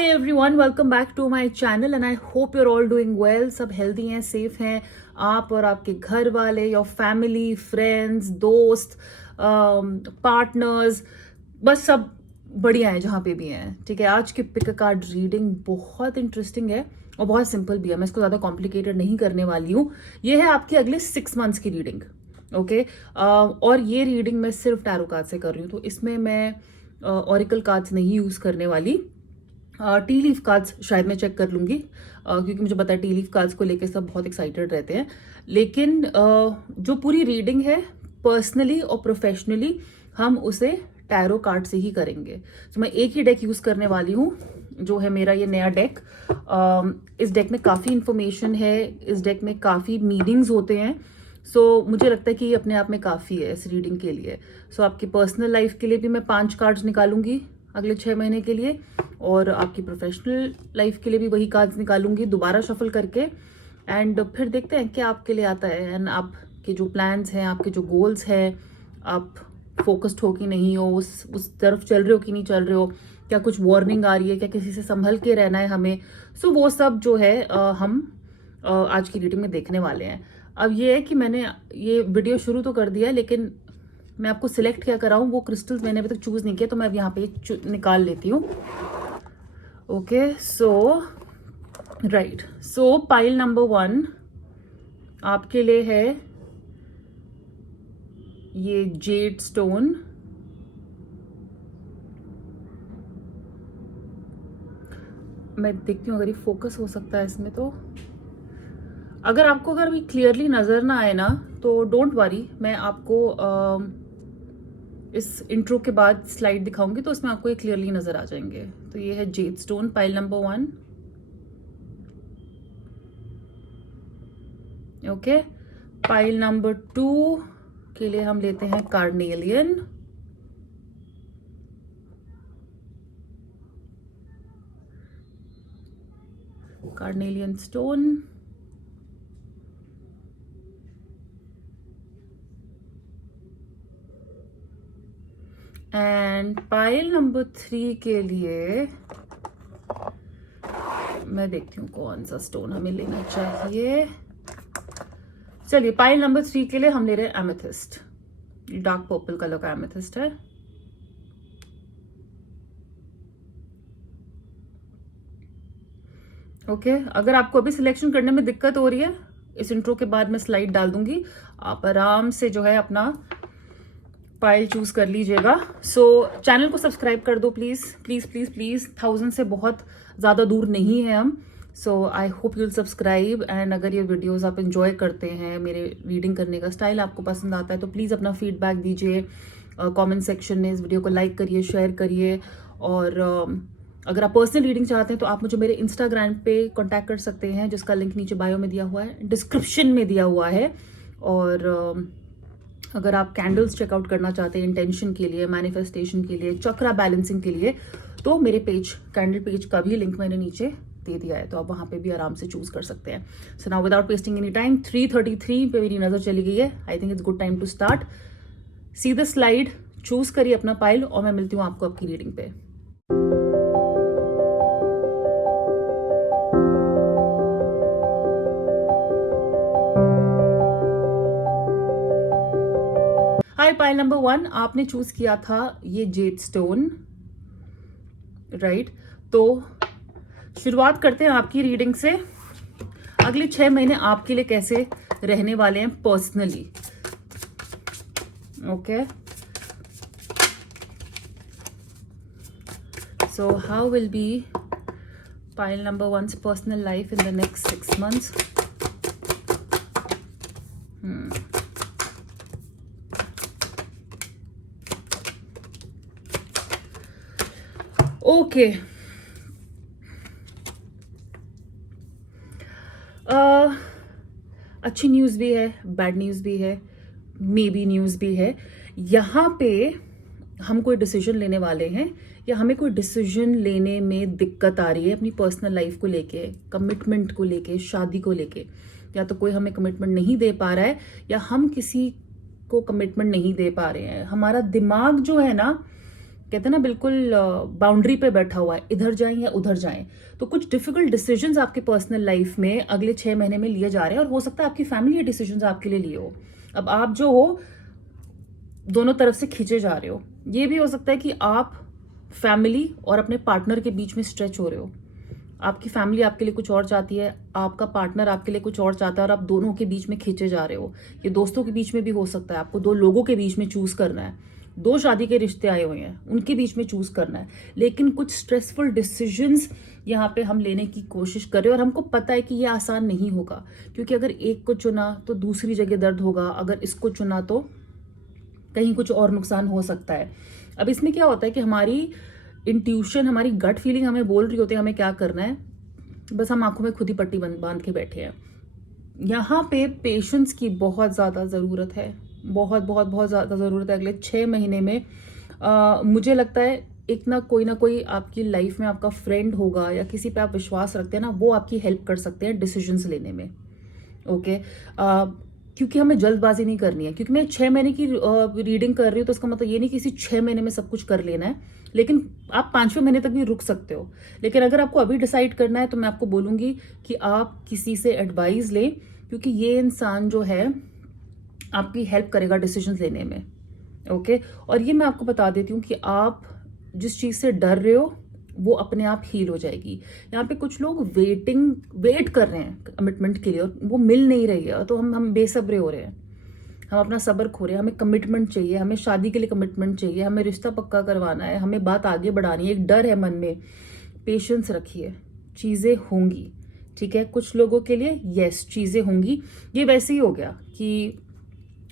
Hi everyone, welcome back to my channel and I hope you're all doing well. सब healthy हैं, safe हैं, आप और आपके घर वाले, your family, friends, दोस्त, partners, बस सब बढ़िया है जहाँ पे भी हैं. ठीक है, आज की पिक कार्ड रीडिंग बहुत इंटरेस्टिंग है और बहुत सिंपल भी है. मैं इसको ज़्यादा कॉम्प्लिकेटेड नहीं करने वाली हूँ. ये है आपकी अगले 6 मंथ्स की रीडिंग. ओके और ये रीडिंग मैं सिर्फ टैरो कार्ड से कर रही हूँ, तो इसमें मैं ऑरिकल कार्ड्स नहीं यूज़ करने वाली. टी लीफ कार्ड्स शायद मैं चेक कर लूँगी क्योंकि मुझे पता है टी लीफ कार्ड्स को लेके सब बहुत एक्साइटेड रहते हैं. लेकिन जो पूरी रीडिंग है पर्सनली और प्रोफेशनली हम उसे टैरो कार्ड से ही करेंगे. तो मैं एक ही डेक यूज़ करने वाली हूँ जो है मेरा ये नया डेक. इस डेक में काफ़ी इन्फॉर्मेशन है, इस डेक में काफ़ी मीनिंग्स होते हैं. सो मुझे लगता है कि ये अपने आप में काफ़ी है इस रीडिंग के लिए. सो आपकी पर्सनल लाइफ के लिए भी मैं 5 कार्ड्स निकालूंगी अगले 6 महीने के लिए, और आपकी प्रोफेशनल लाइफ के लिए भी वही कार्ड्स निकालूंगी दोबारा शफल करके. एंड फिर देखते हैं क्या आपके लिए आता है. एंड आपके जो प्लान्स हैं, आपके जो गोल्स हैं, आप फोकस्ड हो कि नहीं हो, उस तरफ चल रहे हो कि नहीं चल रहे हो, क्या कुछ वार्निंग आ रही है, क्या किसी से संभल के रहना है हमें. सो वो सब जो है हम आज की रीडिंग में देखने वाले हैं. अब ये है कि मैंने ये वीडियो शुरू तो कर दिया, लेकिन मैं आपको सिलेक्ट क्या कराऊं वो क्रिस्टल्स मैंने अभी तक चूज नहीं किया, तो मैं अब यहाँ पे निकाल लेती हूँ. ओके सो राइट, सो पाइल नंबर 1 आपके लिए है ये जेड स्टोन. मैं देखती हूँ अगर ये फोकस हो सकता है इसमें. तो अगर अभी क्लियरली नजर ना आए ना तो डोंट वरी, मैं आपको इस इंट्रो के बाद स्लाइड दिखाऊंगी तो उसमें आपको ये क्लियरली नजर आ जाएंगे. तो ये है Z stone pile number 1. Okay, pile number 2 के लिए हम लेते हैं carnelian. Carnelian stone. And pile number 3 के लिए मैं देखती हूँ कौन सा स्टोन हमें लेना चाहिए. चलिए, पाइल नंबर 3 के लिए हम ले रहे हैं एमेथिस्ट. डार्क पर्पल कलर का एमेथिस्ट है. ओके, अगर आपको अभी सिलेक्शन करने में दिक्कत हो रही है, इस इंट्रो के बाद मैं स्लाइड डाल दूंगी, आप आराम से जो है अपना पाइल चूज कर लीजिएगा. सो चैनल को सब्सक्राइब कर दो प्लीज प्लीज प्लीज प्लीज. 1000 से बहुत ज्यादा दूर नहीं है हम. So I hope you will subscribe. And अगर ये वीडियोस आप एंजॉय करते हैं, मेरे रीडिंग करने का स्टाइल आपको पसंद आता है, तो प्लीज अपना फीडबैक दीजिए कमेंट सेक्शन में. इस वीडियो को लाइक करिए, शेयर करिए. और अगर आप पर्सनल रीडिंग चाहते हैं तो आप मुझे मेरे इंस्टाग्राम पे कांटेक्ट कर सकते हैं, जिसका लिंक नीचे बायो में दिया हुआ है, डिस्क्रिप्शन में दिया हुआ है. और अगर आप कैंडल्स चेकआउट करना चाहते हैं इंटेंशन के लिए, मैनिफेस्टेशन के लिए, चक्रा बैलेंसिंग के लिए, तो मेरे पेज कैंडल पेज का भी लिंक मैंने नीचे दे दिया है, तो आप वहां पे भी आराम से चूज कर सकते हैं. So now without wasting any time, 3:33 पे मेरी नजर चली गई है. I think it's good time to start. See the slide, choose करिए अपना पाइल, और मैं मिलती हूँ आपको आपकी रीडिंग पे. हाय, पाइल नंबर 1 आपने चूज किया था ये जेड स्टोन, राइट. तो शुरुआत करते हैं आपकी रीडिंग से. अगले 6 महीने आपके लिए कैसे रहने वाले हैं personally. Okay, so how will be pile number 1's personal life in the next 6 months. Okay, अच्छी न्यूज़ भी है, बैड न्यूज़ भी है, मे बी न्यूज़ भी है. यहाँ पे हम कोई डिसीजन लेने वाले हैं, या हमें कोई डिसीजन लेने में दिक्कत आ रही है अपनी पर्सनल लाइफ को लेके, कमिटमेंट को लेके, शादी को लेके. या तो कोई हमें कमिटमेंट नहीं दे पा रहा है, या हम किसी को कमिटमेंट नहीं दे पा रहे हैं. हमारा दिमाग जो है ना कहते हैं ना बिल्कुल बाउंड्री पे बैठा हुआ है, इधर जाएं या उधर जाएं। तो कुछ डिफिकल्ट डिसीजंस आपके पर्सनल लाइफ में अगले 6 महीने में लिए जा रहे हैं, और हो सकता है आपकी फैमिली डिसीजंस आपके लिए लिए हो। अब आप जो हो दोनों तरफ से खींचे जा रहे हो। ये भी हो सकता है कि आप फैमिली और अपने पार्टनर के बीच में स्ट्रेच हो रहे हो। आपकी फैमिली आपके लिए कुछ और चाहती है, आपका पार्टनर आपके लिए कुछ और चाहता है, और आप दोनों के बीच में खींचे जा रहे हो। ये दोस्तों के बीच में भी हो सकता है, आपको दो लोगों के बीच में चूज करना है। दो शादी के रिश्ते आए हुए हैं, उनके बीच में चूज करना है। लेकिन कुछ स्ट्रेसफुल डिसीजंस यहाँ पे हम लेने की कोशिश कर रहे हैं, और हमको पता है कि ये आसान नहीं होगा, क्योंकि अगर एक को चुना तो दूसरी जगह दर्द होगा, अगर इसको चुना तो कहीं कुछ और नुकसान हो सकता है। अब इसमें क्या होता है कि हमारी इंट्यूशन, हमारी गट फीलिंग हमें बोल रही होती है हमें क्या करना है, बस हम आंखों में खुद ही पट्टी बांध के बैठे हैं। यहाँ पे पेशेंस की बहुत ज़्यादा ज़रूरत है, बहुत बहुत बहुत ज़्यादा ज़रूरत है। अगले 6 महीने में मुझे लगता है एक ना कोई आपकी लाइफ में आपका फ्रेंड होगा, या किसी पे आप विश्वास रखते हैं ना, वो आपकी हेल्प कर सकते हैं डिसीजंस लेने में। ओके, क्योंकि हमें जल्दबाजी नहीं करनी है। क्योंकि मैं 6 महीने की रीडिंग कर रही हूँ, तो इसका मतलब ये नहीं कि इसी 6 महीने में सब कुछ कर लेना है, लेकिन आप 5वें महीने तक भी रुक सकते हो। लेकिन अगर आपको अभी डिसाइड करना है, तो मैं आपको बोलूंगी कि आप किसी से एडवाइस लें, क्योंकि ये इंसान जो है आपकी हेल्प करेगा डिसीजन लेने में। ओके, और ये मैं आपको बता देती हूँ कि आप जिस चीज से डर रहे हो वो अपने आप हील हो जाएगी। यहाँ पे कुछ लोग वेट कर रहे हैं कमिटमेंट के लिए, और वो मिल नहीं रही है, तो हम बेसब्रे हो रहे हैं, हम अपना सब्र खो रहे हैं। हमें कमिटमेंट चाहिए, हमें शादी के लिए कमिटमेंट चाहिए, हमें रिश्ता पक्का करवाना है, हमें बात आगे बढ़ानी है, एक डर है मन में। पेशेंस रखिए, चीजें होंगी, ठीक है। कुछ लोगों के लिए यस चीजें होंगी। ये वैसे ही हो गया कि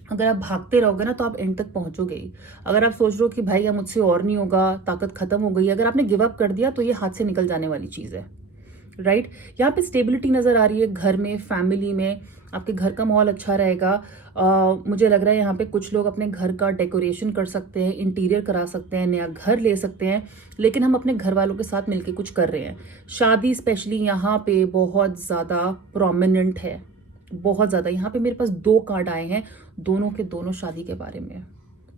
अगर आप भागते रहोगे ना तो आप एंड तक पहुंचोगे ही। अगर आप सोच रहे हो कि भाई अब मुझसे और नहीं होगा, ताकत खत्म हो गई, अगर आपने गिव अप कर दिया तो ये हाथ से निकल जाने वाली चीज है, राइट। यहाँ पे स्टेबिलिटी नजर आ रही है, घर में, फैमिली में, आपके घर का माहौल अच्छा रहेगा। मुझे लग रहा है यहाँ पे कुछ लोग अपने घर का डेकोरेशन कर सकते हैं, इंटीरियर करा सकते हैं, नया घर ले सकते हैं, लेकिन हम अपने घर वालों के साथ मिलके कुछ कर रहे हैं। शादी स्पेशली यहाँ पे बहुत ज्यादा प्रोमिनेंट है, बहुत ज्यादा। यहाँ पे मेरे पास 2 कार्ड आए हैं, दोनों के दोनों शादी के बारे में।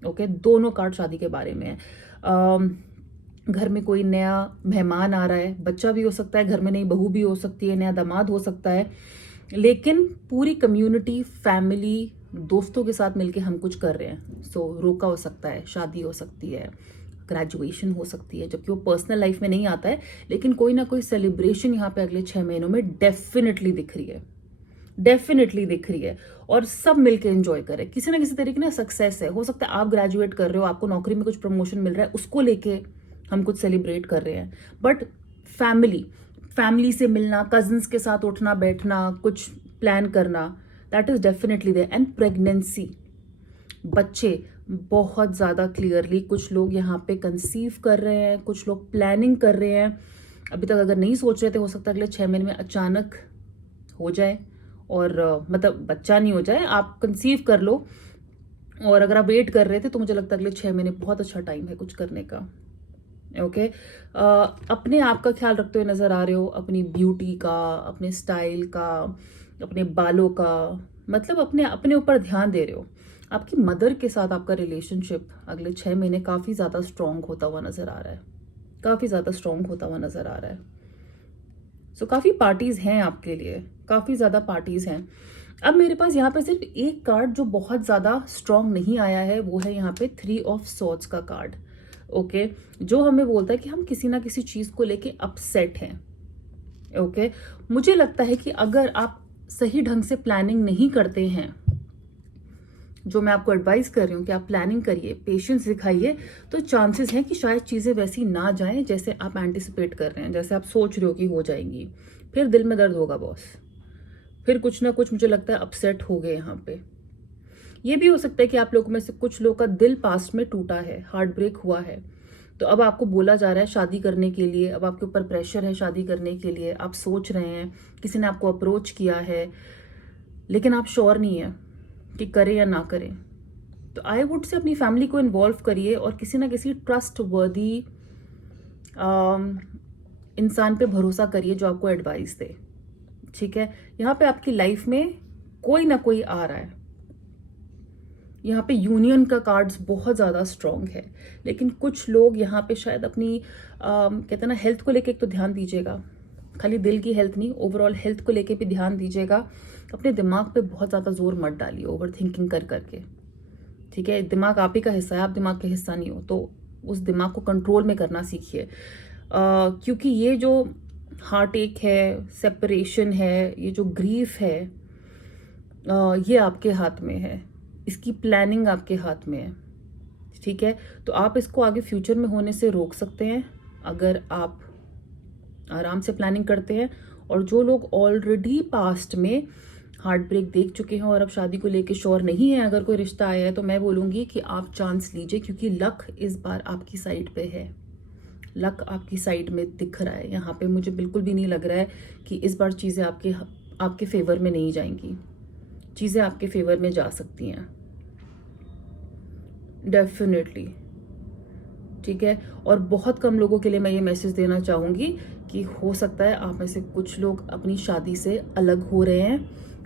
ओके, दोनों कार्ड शादी के बारे में है। घर में कोई नया मेहमान आ रहा है, बच्चा भी हो सकता है, घर में नई बहू भी हो सकती है, नया दामाद हो सकता है, लेकिन पूरी कम्युनिटी, फैमिली, दोस्तों के साथ मिलके हम कुछ कर रहे हैं। सो रोका हो सकता है, शादी हो सकती है, ग्रेजुएशन हो सकती है, जबकि वो पर्सनल लाइफ में नहीं आता है, लेकिन कोई ना कोई सेलिब्रेशन यहाँ पे अगले 6 महीनों में डेफिनेटली दिख रही है, डेफिनेटली दिख रही है। और सब मिलके एंजॉय करें, किसी ना किसी तरीके ना सक्सेस है। हो सकता है आप ग्रेजुएट कर रहे हो, आपको नौकरी में कुछ प्रमोशन मिल रहा है, उसको लेके हम कुछ सेलिब्रेट कर रहे हैं। बट फैमिली से मिलना, कजिन्स के साथ उठना बैठना, कुछ प्लान करना, that is definitely there. And pregnancy, बच्चे, बहुत ज्यादा क्लियरली कुछ लोग यहाँ पे कंसीव कर रहे हैं, कुछ लोग प्लानिंग कर रहे हैं। अभी तक अगर नहीं सोच रहे थे, हो सकता है अगले 6 महीने में अचानक हो जाए, और मतलब बच्चा नहीं हो जाए, आप कंसीव कर लो। और अगर आप वेट कर रहे थे, तो मुझे लगता है अगले 6 महीने बहुत अच्छा टाइम है कुछ करने का। ओके, अपने आप का ख्याल रखते हुए नजर आ रहे हो, अपनी ब्यूटी का, अपने स्टाइल का, अपने बालों का, मतलब अपने अपने ऊपर ध्यान दे रहे हो। आपकी मदर के साथ आपका रिलेशनशिप अगले 6 महीने काफी ज्यादा स्ट्रांग होता हुआ नजर आ रहा है, काफी ज्यादा स्ट्रांग होता हुआ नजर आ रहा है। सो काफी पार्टीज हैं आपके लिए, काफी ज्यादा पार्टीज हैं। अब मेरे पास यहाँ पे सिर्फ एक कार्ड जो बहुत ज्यादा स्ट्रांग नहीं आया है, वो है यहाँ पे 3 ऑफ सॉर्ड्स का कार्ड। ओके, जो हमें बोलता है कि हम किसी ना किसी चीज को लेके अपसेट हैं। ओके, मुझे लगता है कि अगर आप सही ढंग से प्लानिंग नहीं करते हैं, जो मैं आपको एडवाइस कर रही हूँ कि आप प्लानिंग करिए, पेशेंस दिखाइए, तो चांसेस हैं कि शायद चीजें वैसी ना जाएं जैसे आप एंटिसिपेट कर रहे हैं, जैसे आप सोच रहे हो कि हो जाएंगी। फिर दिल में दर्द होगा बॉस, फिर कुछ ना कुछ मुझे लगता है अपसेट हो गए यहाँ पे। ये भी हो सकता है कि आप लोगों में से कुछ लोगों का दिल पास्ट में टूटा है, हार्ट ब्रेक हुआ है, तो अब आपको बोला जा रहा है शादी करने के लिए, अब आपके ऊपर प्रेशर है शादी करने के लिए, आप सोच रहे हैं, किसी ने आपको अप्रोच किया है, लेकिन आप श्योर नहीं है कि करें या ना करें। तो आई वुड से अपनी फैमिली को इन्वॉल्व करिए, और किसी ना किसी ट्रस्ट वर्दी इंसान पे भरोसा करिए जो आपको एडवाइस दे, ठीक है। यहाँ पे आपकी लाइफ में कोई ना कोई आ रहा है, यहाँ पे यूनियन का कार्ड्स बहुत ज़्यादा स्ट्रॉन्ग है, लेकिन कुछ लोग यहाँ पे शायद अपनी कहते हैं ना हेल्थ को लेके एक तो ध्यान दीजिएगा, खाली दिल की हेल्थ नहीं, ओवरऑल हेल्थ को लेके भी ध्यान दीजिएगा। अपने दिमाग पे बहुत ज़्यादा जोर मत डालिए ओवर थिंकिंग कर करके, ठीक है। दिमाग आप ही का हिस्सा है, आप दिमाग का हिस्सा नहीं हो, तो उस दिमाग को कंट्रोल में करना सीखिए। क्योंकि ये जो हार्ट एक है, सेपरेशन है, ये जो ग्रीफ है, ये आपके हाथ में है, इसकी प्लानिंग आपके हाथ में है, ठीक है। तो आप इसको आगे फ्यूचर में होने से रोक सकते हैं अगर आप आराम से प्लानिंग करते हैं। और जो लोग ऑलरेडी पास्ट में हार्ट ब्रेक देख चुके हैं और अब शादी को लेके श्योर नहीं है, अगर कोई रिश्ता आया है, तो मैं बोलूँगी कि आप चांस लीजिए, क्योंकि लक इस बार आपकी साइड पे है। लक आपकी साइड में दिख रहा है यहाँ पे। मुझे बिल्कुल भी नहीं लग रहा है कि इस बार चीज़ें आपके फेवर में नहीं जाएंगी। चीज़ें आपके फेवर में जा सकती हैं डेफिनेटली, ठीक है। और बहुत कम लोगों के लिए मैं ये मैसेज देना चाहूँगी कि हो सकता है आप में से कुछ लोग अपनी शादी से अलग हो रहे हैं,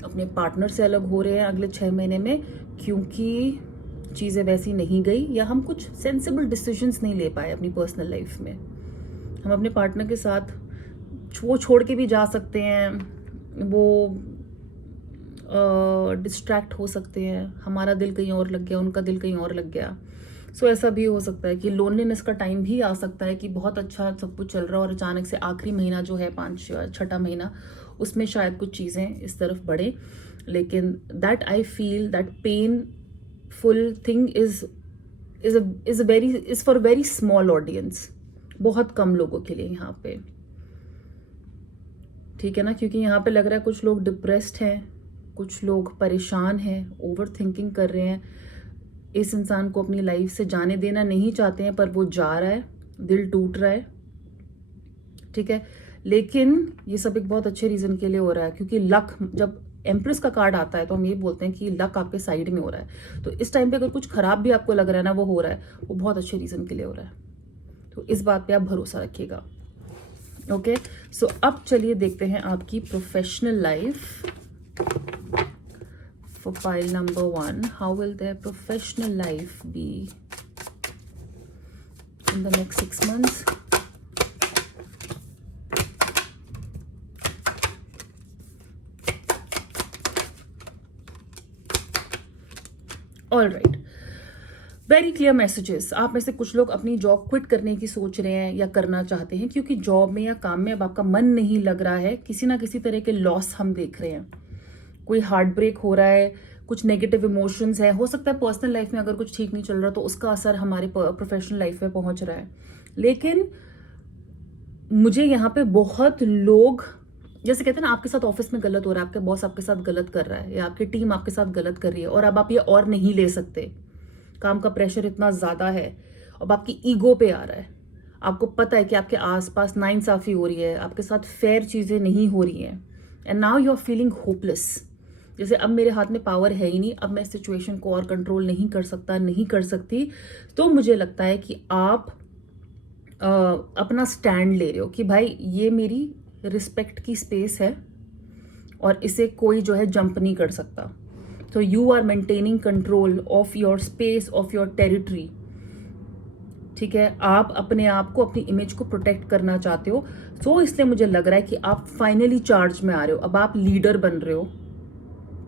अपने पार्टनर से अलग हो रहे हैं अगले 6 महीने में, क्योंकि चीज़ें वैसी नहीं गई, या हम कुछ सेंसिबल डिसीजंस नहीं ले पाए अपनी पर्सनल लाइफ में। हम अपने पार्टनर के साथ वो छोड़ के भी जा सकते हैं, वो डिस्ट्रैक्ट हो सकते हैं, हमारा दिल कहीं और लग गया, उनका दिल कहीं और लग गया। सो ऐसा भी हो सकता है कि लोनलीनेस का टाइम भी आ सकता है कि बहुत अच्छा सब कुछ चल रहा है और अचानक से आखिरी महीना जो है 6 महीना, उसमें शायद कुछ चीज़ें इस तरफ बढ़े। लेकिन that I feel that painful thing is for very small audience, बहुत कम लोगों के लिए यहाँ पे, ठीक है ना। क्योंकि यहाँ पे लग रहा है कुछ लोग डिप्रेस्ड हैं, कुछ लोग परेशान हैं, ओवर थिंकिंग कर रहे हैं, इस इंसान को अपनी लाइफ से जाने देना नहीं चाहते हैं, पर वो जा रहा है, दिल टूट रहा है, ठीक है। लेकिन ये सब एक बहुत अच्छे रीजन के लिए हो रहा है, क्योंकि लक, जब एम्प्रेस का कार्ड आता है तो हम ये बोलते हैं कि लक आपके साइड में हो रहा है। तो इस टाइम पे अगर कुछ खराब भी आपको लग रहा है ना, वो हो रहा है, वो बहुत अच्छे रीजन के लिए हो रहा है। तो इस बात पे आप भरोसा रखिएगा, ओके। सो अब चलिए देखते हैं आपकी professional life. For pile number 1, how will their professional life be in the next 6 months? All right. Very clear messages. आप में से कुछ लोग अपनी जॉब क्विट करने की सोच रहे हैं या करना चाहते हैं, क्योंकि जॉब में या काम में अब आपका मन नहीं लग रहा है, किसी ना किसी तरह के लॉस हम देख रहे हैं, कोई हार्ट ब्रेक हो रहा है, कुछ नेगेटिव इमोशंस है, हो सकता है पर्सनल लाइफ में अगर कुछ ठीक नहीं चल रहा तो उसका असर हमारे प्रोफेशनल लाइफ में पहुंच रहा है। लेकिन मुझे यहाँ पे बहुत लोग, जैसे कहते हैं ना, आपके साथ ऑफिस में गलत हो रहा है, आपके बॉस आपके साथ गलत कर रहा है, या आपकी टीम आपके साथ गलत कर रही है, और अब आप ये और नहीं ले सकते, काम का प्रेशर इतना ज्यादा है, अब आपकी ईगो पे आ रहा है, आपको पता है कि आपके आसपास नाइंसाफी हो रही है, आपके साथ फेयर चीजें नहीं हो रही हैं, and now you are feeling hopeless. जैसे अब मेरे हाथ में पावर है ही नहीं, अब मैं सिचुएशन को और कंट्रोल नहीं कर सकता, नहीं कर सकती। तो मुझे लगता है कि आप अपना स्टैंड ले रहे हो कि भाई ये मेरी रिस्पेक्ट की स्पेस है और इसे कोई जो है जंप नहीं कर सकता। तो you are maintaining control of your space, of your territory, ठीक है। आप अपने आप को, अपनी इमेज को प्रोटेक्ट करना चाहते हो। सो इसलिए मुझे लग रहा है कि आप फाइनली चार्ज में आ रहे हो, अब आप लीडर बन रहे हो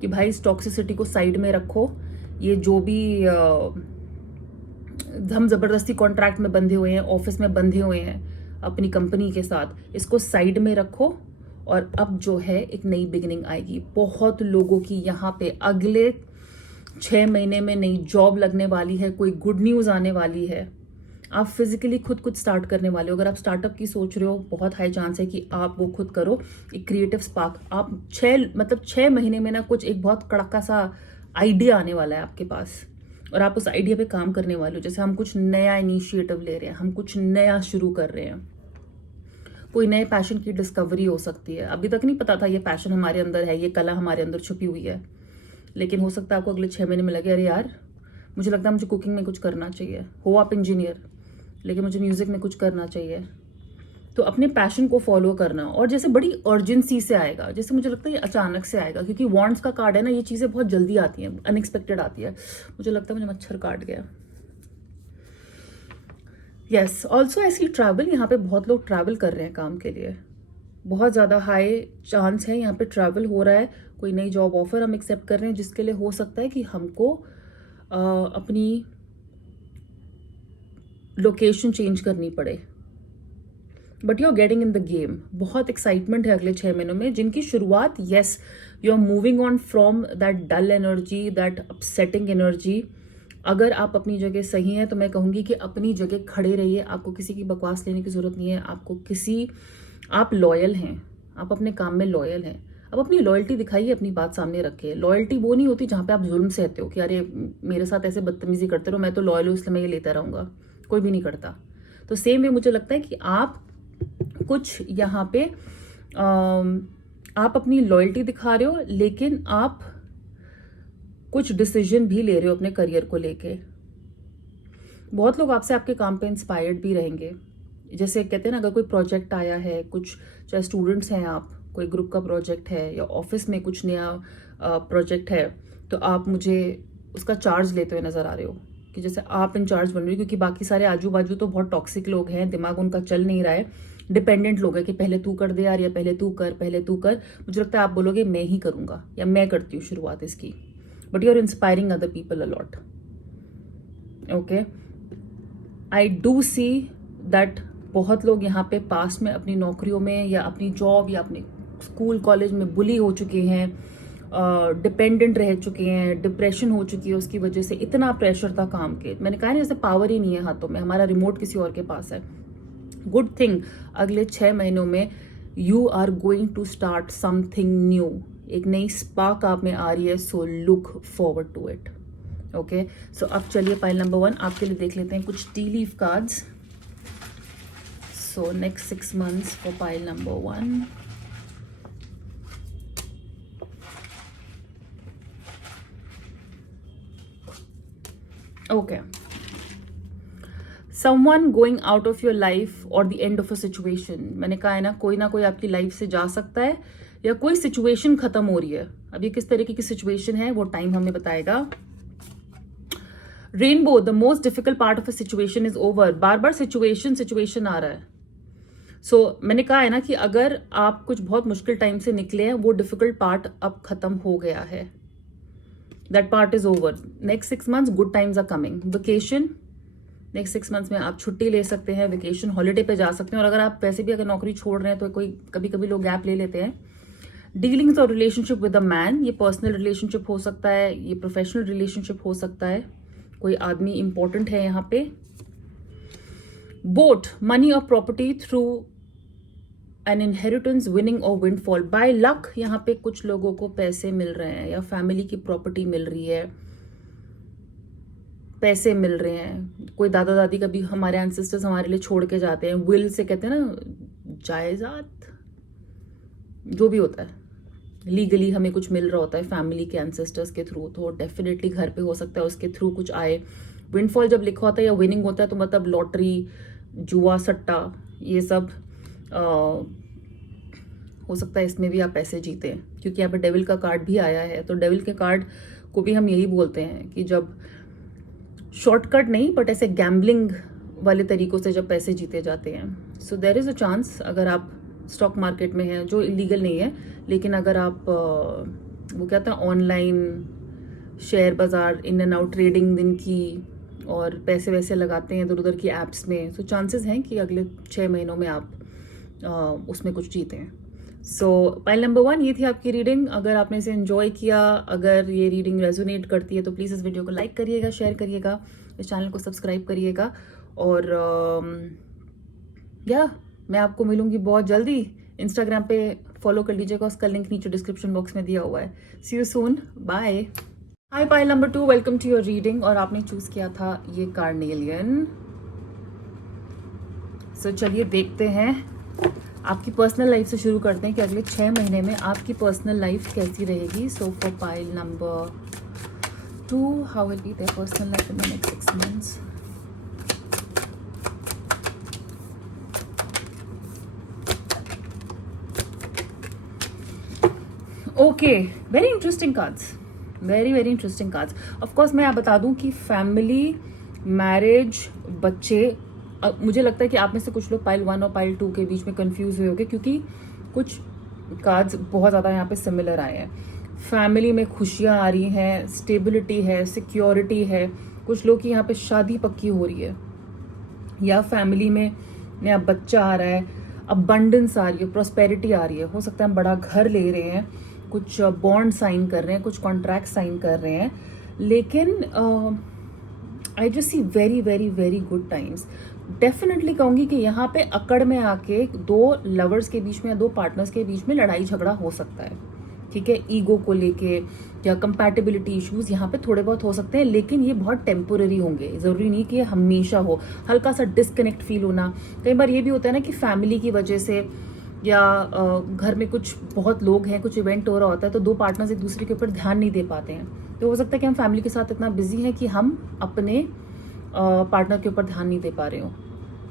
कि भाई इस टॉक्सिसिटी को साइड में रखो, ये जो भी हम जबरदस्ती कॉन्ट्रैक्ट में बंधे हुए हैं, ऑफिस में बंधे हुए हैं अपनी कंपनी के साथ, इसको साइड में रखो, और अब जो है एक नई बिगिनिंग आएगी। बहुत लोगों की यहाँ पे अगले 6 महीने में नई जॉब लगने वाली है, कोई गुड न्यूज आने वाली है, आप फिजिकली खुद कुछ स्टार्ट करने वाले हो। अगर आप स्टार्टअप की सोच रहे हो, बहुत हाई चांस है कि आप वो खुद करो, एक क्रिएटिव स्पार्क। आप 6 महीने में ना कुछ एक बहुत कड़का सा आइडिया आने वाला है आपके पास, और आप उस आइडिया पे काम करने वाले हो। जैसे हम कुछ नया इनिशिएटिव ले रहे हैं, हम कुछ नया शुरू कर रहे हैं, कोई नए पैशन की डिस्कवरी हो सकती है। अभी तक नहीं पता था ये पैशन हमारे अंदर है, ये कला हमारे अंदर छुपी हुई है, लेकिन हो सकता है आपको अगले 6 महीने में लगे, अरे यार मुझे लगता है मुझे कुकिंग में कुछ करना चाहिए। हो आप इंजीनियर, लेकिन मुझे म्यूजिक में कुछ करना चाहिए, तो अपने पैशन को फॉलो करना, और जैसे बड़ी अर्जेंसी से आएगा, जैसे मुझे लगता है ये अचानक से आएगा, क्योंकि वॉन्ड्स का कार्ड है ना, ये चीज़ें बहुत जल्दी आती हैं, अनएक्सपेक्टेड आती है। मुझे लगता है मुझे मच्छर काट गया। Yes, also I see travel. यहाँ पे बहुत लोग ट्रैवल कर रहे हैं काम के लिए, बहुत ज़्यादा हाई चांस है यहाँ पे ट्रैवल हो रहा है। कोई नई जॉब ऑफर हम एक्सेप्ट कर रहे हैं, जिसके लिए हो सकता है कि हमको अपनी लोकेशन चेंज करनी पड़े, but you are getting in the game. बहुत एक्साइटमेंट है अगले 6 महीनों में, जिनकी शुरुआत, yes, you are moving on from that dull energy, that upsetting energy. अगर आप अपनी जगह सही हैं तो मैं कहूँगी कि अपनी जगह खड़े रहिए, आपको किसी की बकवास लेने की जरूरत नहीं है। आप लॉयल हैं, आप अपने काम में लॉयल हैं। अब अपनी लॉयल्टी दिखाइए, अपनी बात सामने रखिए। लॉयल्टी वो नहीं होती जहाँ पे आप जुल्म सहते हो कि अरे मेरे साथ ऐसे बदतमीजी करते रहो, मैं तो लॉयल हूँ इसलिए मैं ये लेता रहूँगा। कोई भी नहीं करता। तो सेम वे मुझे लगता है कि आप कुछ यहाँ पे आप अपनी लॉयल्टी दिखा रहे हो, लेकिन आप कुछ डिसीजन भी ले रहे हो अपने करियर को लेके। बहुत लोग आपसे आपके काम पे इंस्पायर्ड भी रहेंगे। जैसे कहते हैं ना, अगर कोई प्रोजेक्ट आया है, कुछ चाहे स्टूडेंट्स हैं आप, कोई ग्रुप का प्रोजेक्ट है, या ऑफिस में कुछ नया प्रोजेक्ट है, तो आप मुझे उसका चार्ज लेते हुए नजर आ रहे हो कि जैसे आप इंचार्ज बन रहे हो, क्योंकि बाकी सारे आजू बाजू तो बहुत टॉक्सिक लोग हैं, दिमाग उनका चल नहीं रहा है, डिपेंडेंट लोग हैं कि पहले तू कर दे यार, या पहले तू कर। मुझे लगता है आप बोलोगे मैं ही करूंगा या मैं करती हूँ शुरुआत इसकी, but you are inspiring other people a lot. Okay, I do see that बहुत लोग यहाँ पे पास्ट में अपनी नौकरियों में या अपनी जॉब या अपने स्कूल कॉलेज में बुली हो चुके हैं, डिपेंडेंट रह चुके हैं, डिप्रेशन हो चुकी है उसकी वजह से, इतना प्रेशर था काम के। मैंने कहा ना, जैसे पावर ही नहीं है हाथों में, हमारा रिमोट किसी और के पास है। गुड थिंग, अगले 6 महीनों में you are going to start something new. एक नई स्पार्क आप में आ रही है, so look forward to it. Okay, so अब चलिए पाइल नंबर 1 आपके लिए देख लेते हैं कुछ tea leaf cards. So next 6 months for pile number 1। Okay, someone going out of your life और the end of a situation. मैंने कहा है ना कोई आपकी लाइफ से जा सकता है, या कोई सिचुएशन खत्म हो रही है। अब ये किस तरीके की सिचुएशन है वो टाइम हमें बताएगा। Rainbow, the most difficult part of a situation is over. बार बार सिचुएशन आ रहा है। सो मैंने कहा है ना कि अगर आप कुछ बहुत मुश्किल टाइम से निकले हैं, वो डिफिकल्ट पार्ट अब खत्म हो गया है। That part is over. Next 6 months good times are coming. Vacation, next 6 months में आप छुट्टी ले सकते हैं, वेकेशन हॉलीडे पे जा सकते हैं। और अगर आप वैसे भी अगर नौकरी छोड़ रहे हैं तो कभी कभी लोग गैप ले लेते हैं। डीलिंग्स और रिलेशनशिप विद अ मैन, ये पर्सनल रिलेशनशिप हो सकता है, ये प्रोफेशनल रिलेशनशिप हो सकता है, कोई आदमी इंपॉर्टेंट है यहाँ पे। बोट, मनी और property through an inheritance, winning और विंडफॉल। बाय लक यहाँ पे कुछ लोगों को पैसे मिल रहे हैं, या फैमिली की प्रॉपर्टी मिल रही है, पैसे मिल रहे हैं। कोई दादा दादी का भी हमारे एंसेस्टर्स हमारे लिए छोड़ के जाते हैं, विल से कहते हैं ना, जायदाद जो भी होता है, लीगली हमें कुछ मिल रहा होता है फैमिली के एंसेस्टर्स के थ्रू, तो डेफिनेटली घर पे हो सकता है उसके थ्रू कुछ आए। विंडफॉल जब लिखा होता है या विनिंग होता है तो मतलब लॉटरी, जुआ, सट्टा, ये सब हो सकता है इसमें भी आप पैसे जीते हैं, क्योंकि यहाँ पे डेविल का कार्ड भी आया है। तो डेविल के कार्ड को भी हम यही बोलते हैं कि जब शॉर्टकट नहीं बट ऐसे गैम्बलिंग वाले तरीकों से जब पैसे जीते जाते हैं। So there is a chance, अगर आप स्टॉक मार्केट में हैं, जो इलीगल नहीं है, लेकिन अगर आप वो कहते हैं ऑनलाइन शेयर बाजार, इन एंड आउट ट्रेडिंग दिन की, और पैसे वैसे लगाते हैं इधर उधर की एप्स में, तो चांसेस हैं कि अगले 6 महीनों में आप उसमें कुछ जीते हैं। सो पाइल नंबर 1 ये थी आपकी रीडिंग। अगर आपने इसे एंजॉय किया, अगर ये रीडिंग रेजोनेट करती है, तो प्लीज़ इस वीडियो को लाइक करिएगा, शेयर करिएगा, इस चैनल को सब्सक्राइब करिएगा। और मैं आपको मिलूंगी बहुत जल्दी। इंस्टाग्राम पे फॉलो कर लीजिएगा, उसका लिंक नीचे डिस्क्रिप्शन बॉक्स में दिया हुआ है। See you soon, bye. Hi pile number 2, welcome to your reading. और आपने चूज किया था ये कार्नेलियन। सो चलिए देखते हैं, आपकी पर्सनल लाइफ से शुरू करते हैं कि अगले 6 महीने में आपकी पर्सनल लाइफ कैसी रहेगी। सो for pile number 2, how will be there personal life in the next 6 months। Okay, very interesting cards, very very interesting cards. Of course मैं आप बता दूं कि फैमिली, मैरिज, बच्चे, मुझे लगता है कि आप में से कुछ लोग पाइल 1 और पाइल 2 के बीच में कंफ्यूज हुए होंगे, क्योंकि कुछ कार्ड्स बहुत ज़्यादा यहाँ पे सिमिलर आए हैं। फैमिली में खुशियाँ आ रही हैं, स्टेबिलिटी है, सिक्योरिटी है, कुछ लोग की यहाँ पे शादी पक्की हो रही है, या फैमिली में नया बच्चा आ रहा है, अबंडेंस आ रही है, प्रॉस्पेरिटी आ रही है, हो सकता है हम बड़ा घर ले रहे हैं, कुछ बॉन्ड साइन कर रहे हैं, कुछ कॉन्ट्रैक्ट साइन कर रहे हैं, लेकिन I just see very very very good times. Definitely कहूँगी कि यहाँ पे अकड़ में आके दो लवर्स के बीच में या दो पार्टनर्स के बीच में लड़ाई झगड़ा हो सकता है, ठीक है, ईगो को लेके या कंपैटिबिलिटी इश्यूज यहाँ पे थोड़े बहुत हो सकते हैं, लेकिन ये बहुत टेम्पोररी होंगे, ज़रूरी नहीं कि ये हमेशा हो। हल्का सा डिस्कनेक्ट फील होना, कई बार ये भी होता है ना कि फैमिली की वजह से या घर में कुछ बहुत लोग हैं, कुछ इवेंट हो रहा होता है, तो दो पार्टनर्स एक दूसरे के ऊपर ध्यान नहीं दे पाते हैं, तो हो सकता है कि हम फैमिली के साथ इतना बिजी हैं कि हम अपने पार्टनर के ऊपर ध्यान नहीं दे पा रहे हो,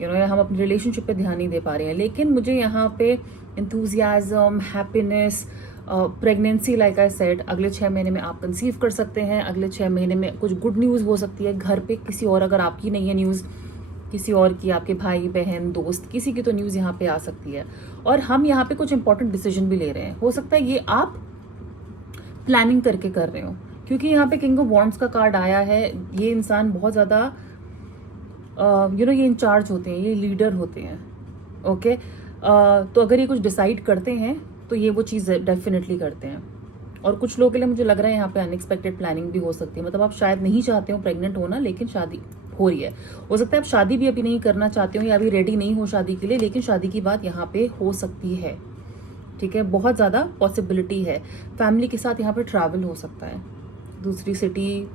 या हम अपने रिलेशनशिप पे ध्यान नहीं दे पा रहे हैं। लेकिन मुझे यहाँ पे enthusiasm, happiness, pregnancy, like I said, अगले 6 महीने में आप कंसीव कर सकते हैं, अगले 6 महीने में कुछ गुड न्यूज़ हो सकती है घर पे किसी और, अगर आपकी नहीं है न्यूज़, किसी और की, आपके भाई बहन दोस्त किसी की तो न्यूज़ यहाँ पे आ सकती है। और हम यहाँ पे कुछ इंपॉर्टेंट डिसीजन भी ले रहे हैं, हो सकता है ये आप प्लानिंग करके कर रहे हो, क्योंकि यहाँ पे किंग ऑफ वॉन्ड्स का कार्ड आया है। ये इंसान बहुत ज़्यादा ये इंचार्ज होते हैं, ये लीडर होते हैं, ओके। तो अगर ये कुछ डिसाइड करते हैं तो ये वो चीज़ डेफिनेटली करते हैं। और कुछ लोगों के लिए मुझे लग रहा है यहाँ पे अनएक्सपेक्टेड प्लानिंग भी हो सकती है, मतलब आप शायद नहीं चाहते हो प्रेग्नेंट होना, लेकिन शादी हो रही है। हो सकता है आप शादी भी अभी नहीं करना चाहते हो या अभी रेडी नहीं हो शादी के लिए, लेकिन शादी की बात यहाँ पे हो सकती है, ठीक है, बहुत ज़्यादा पॉसिबिलिटी है। फैमिली के साथ यहाँ पे ट्रैवल हो सकता है, दूसरी सिटी,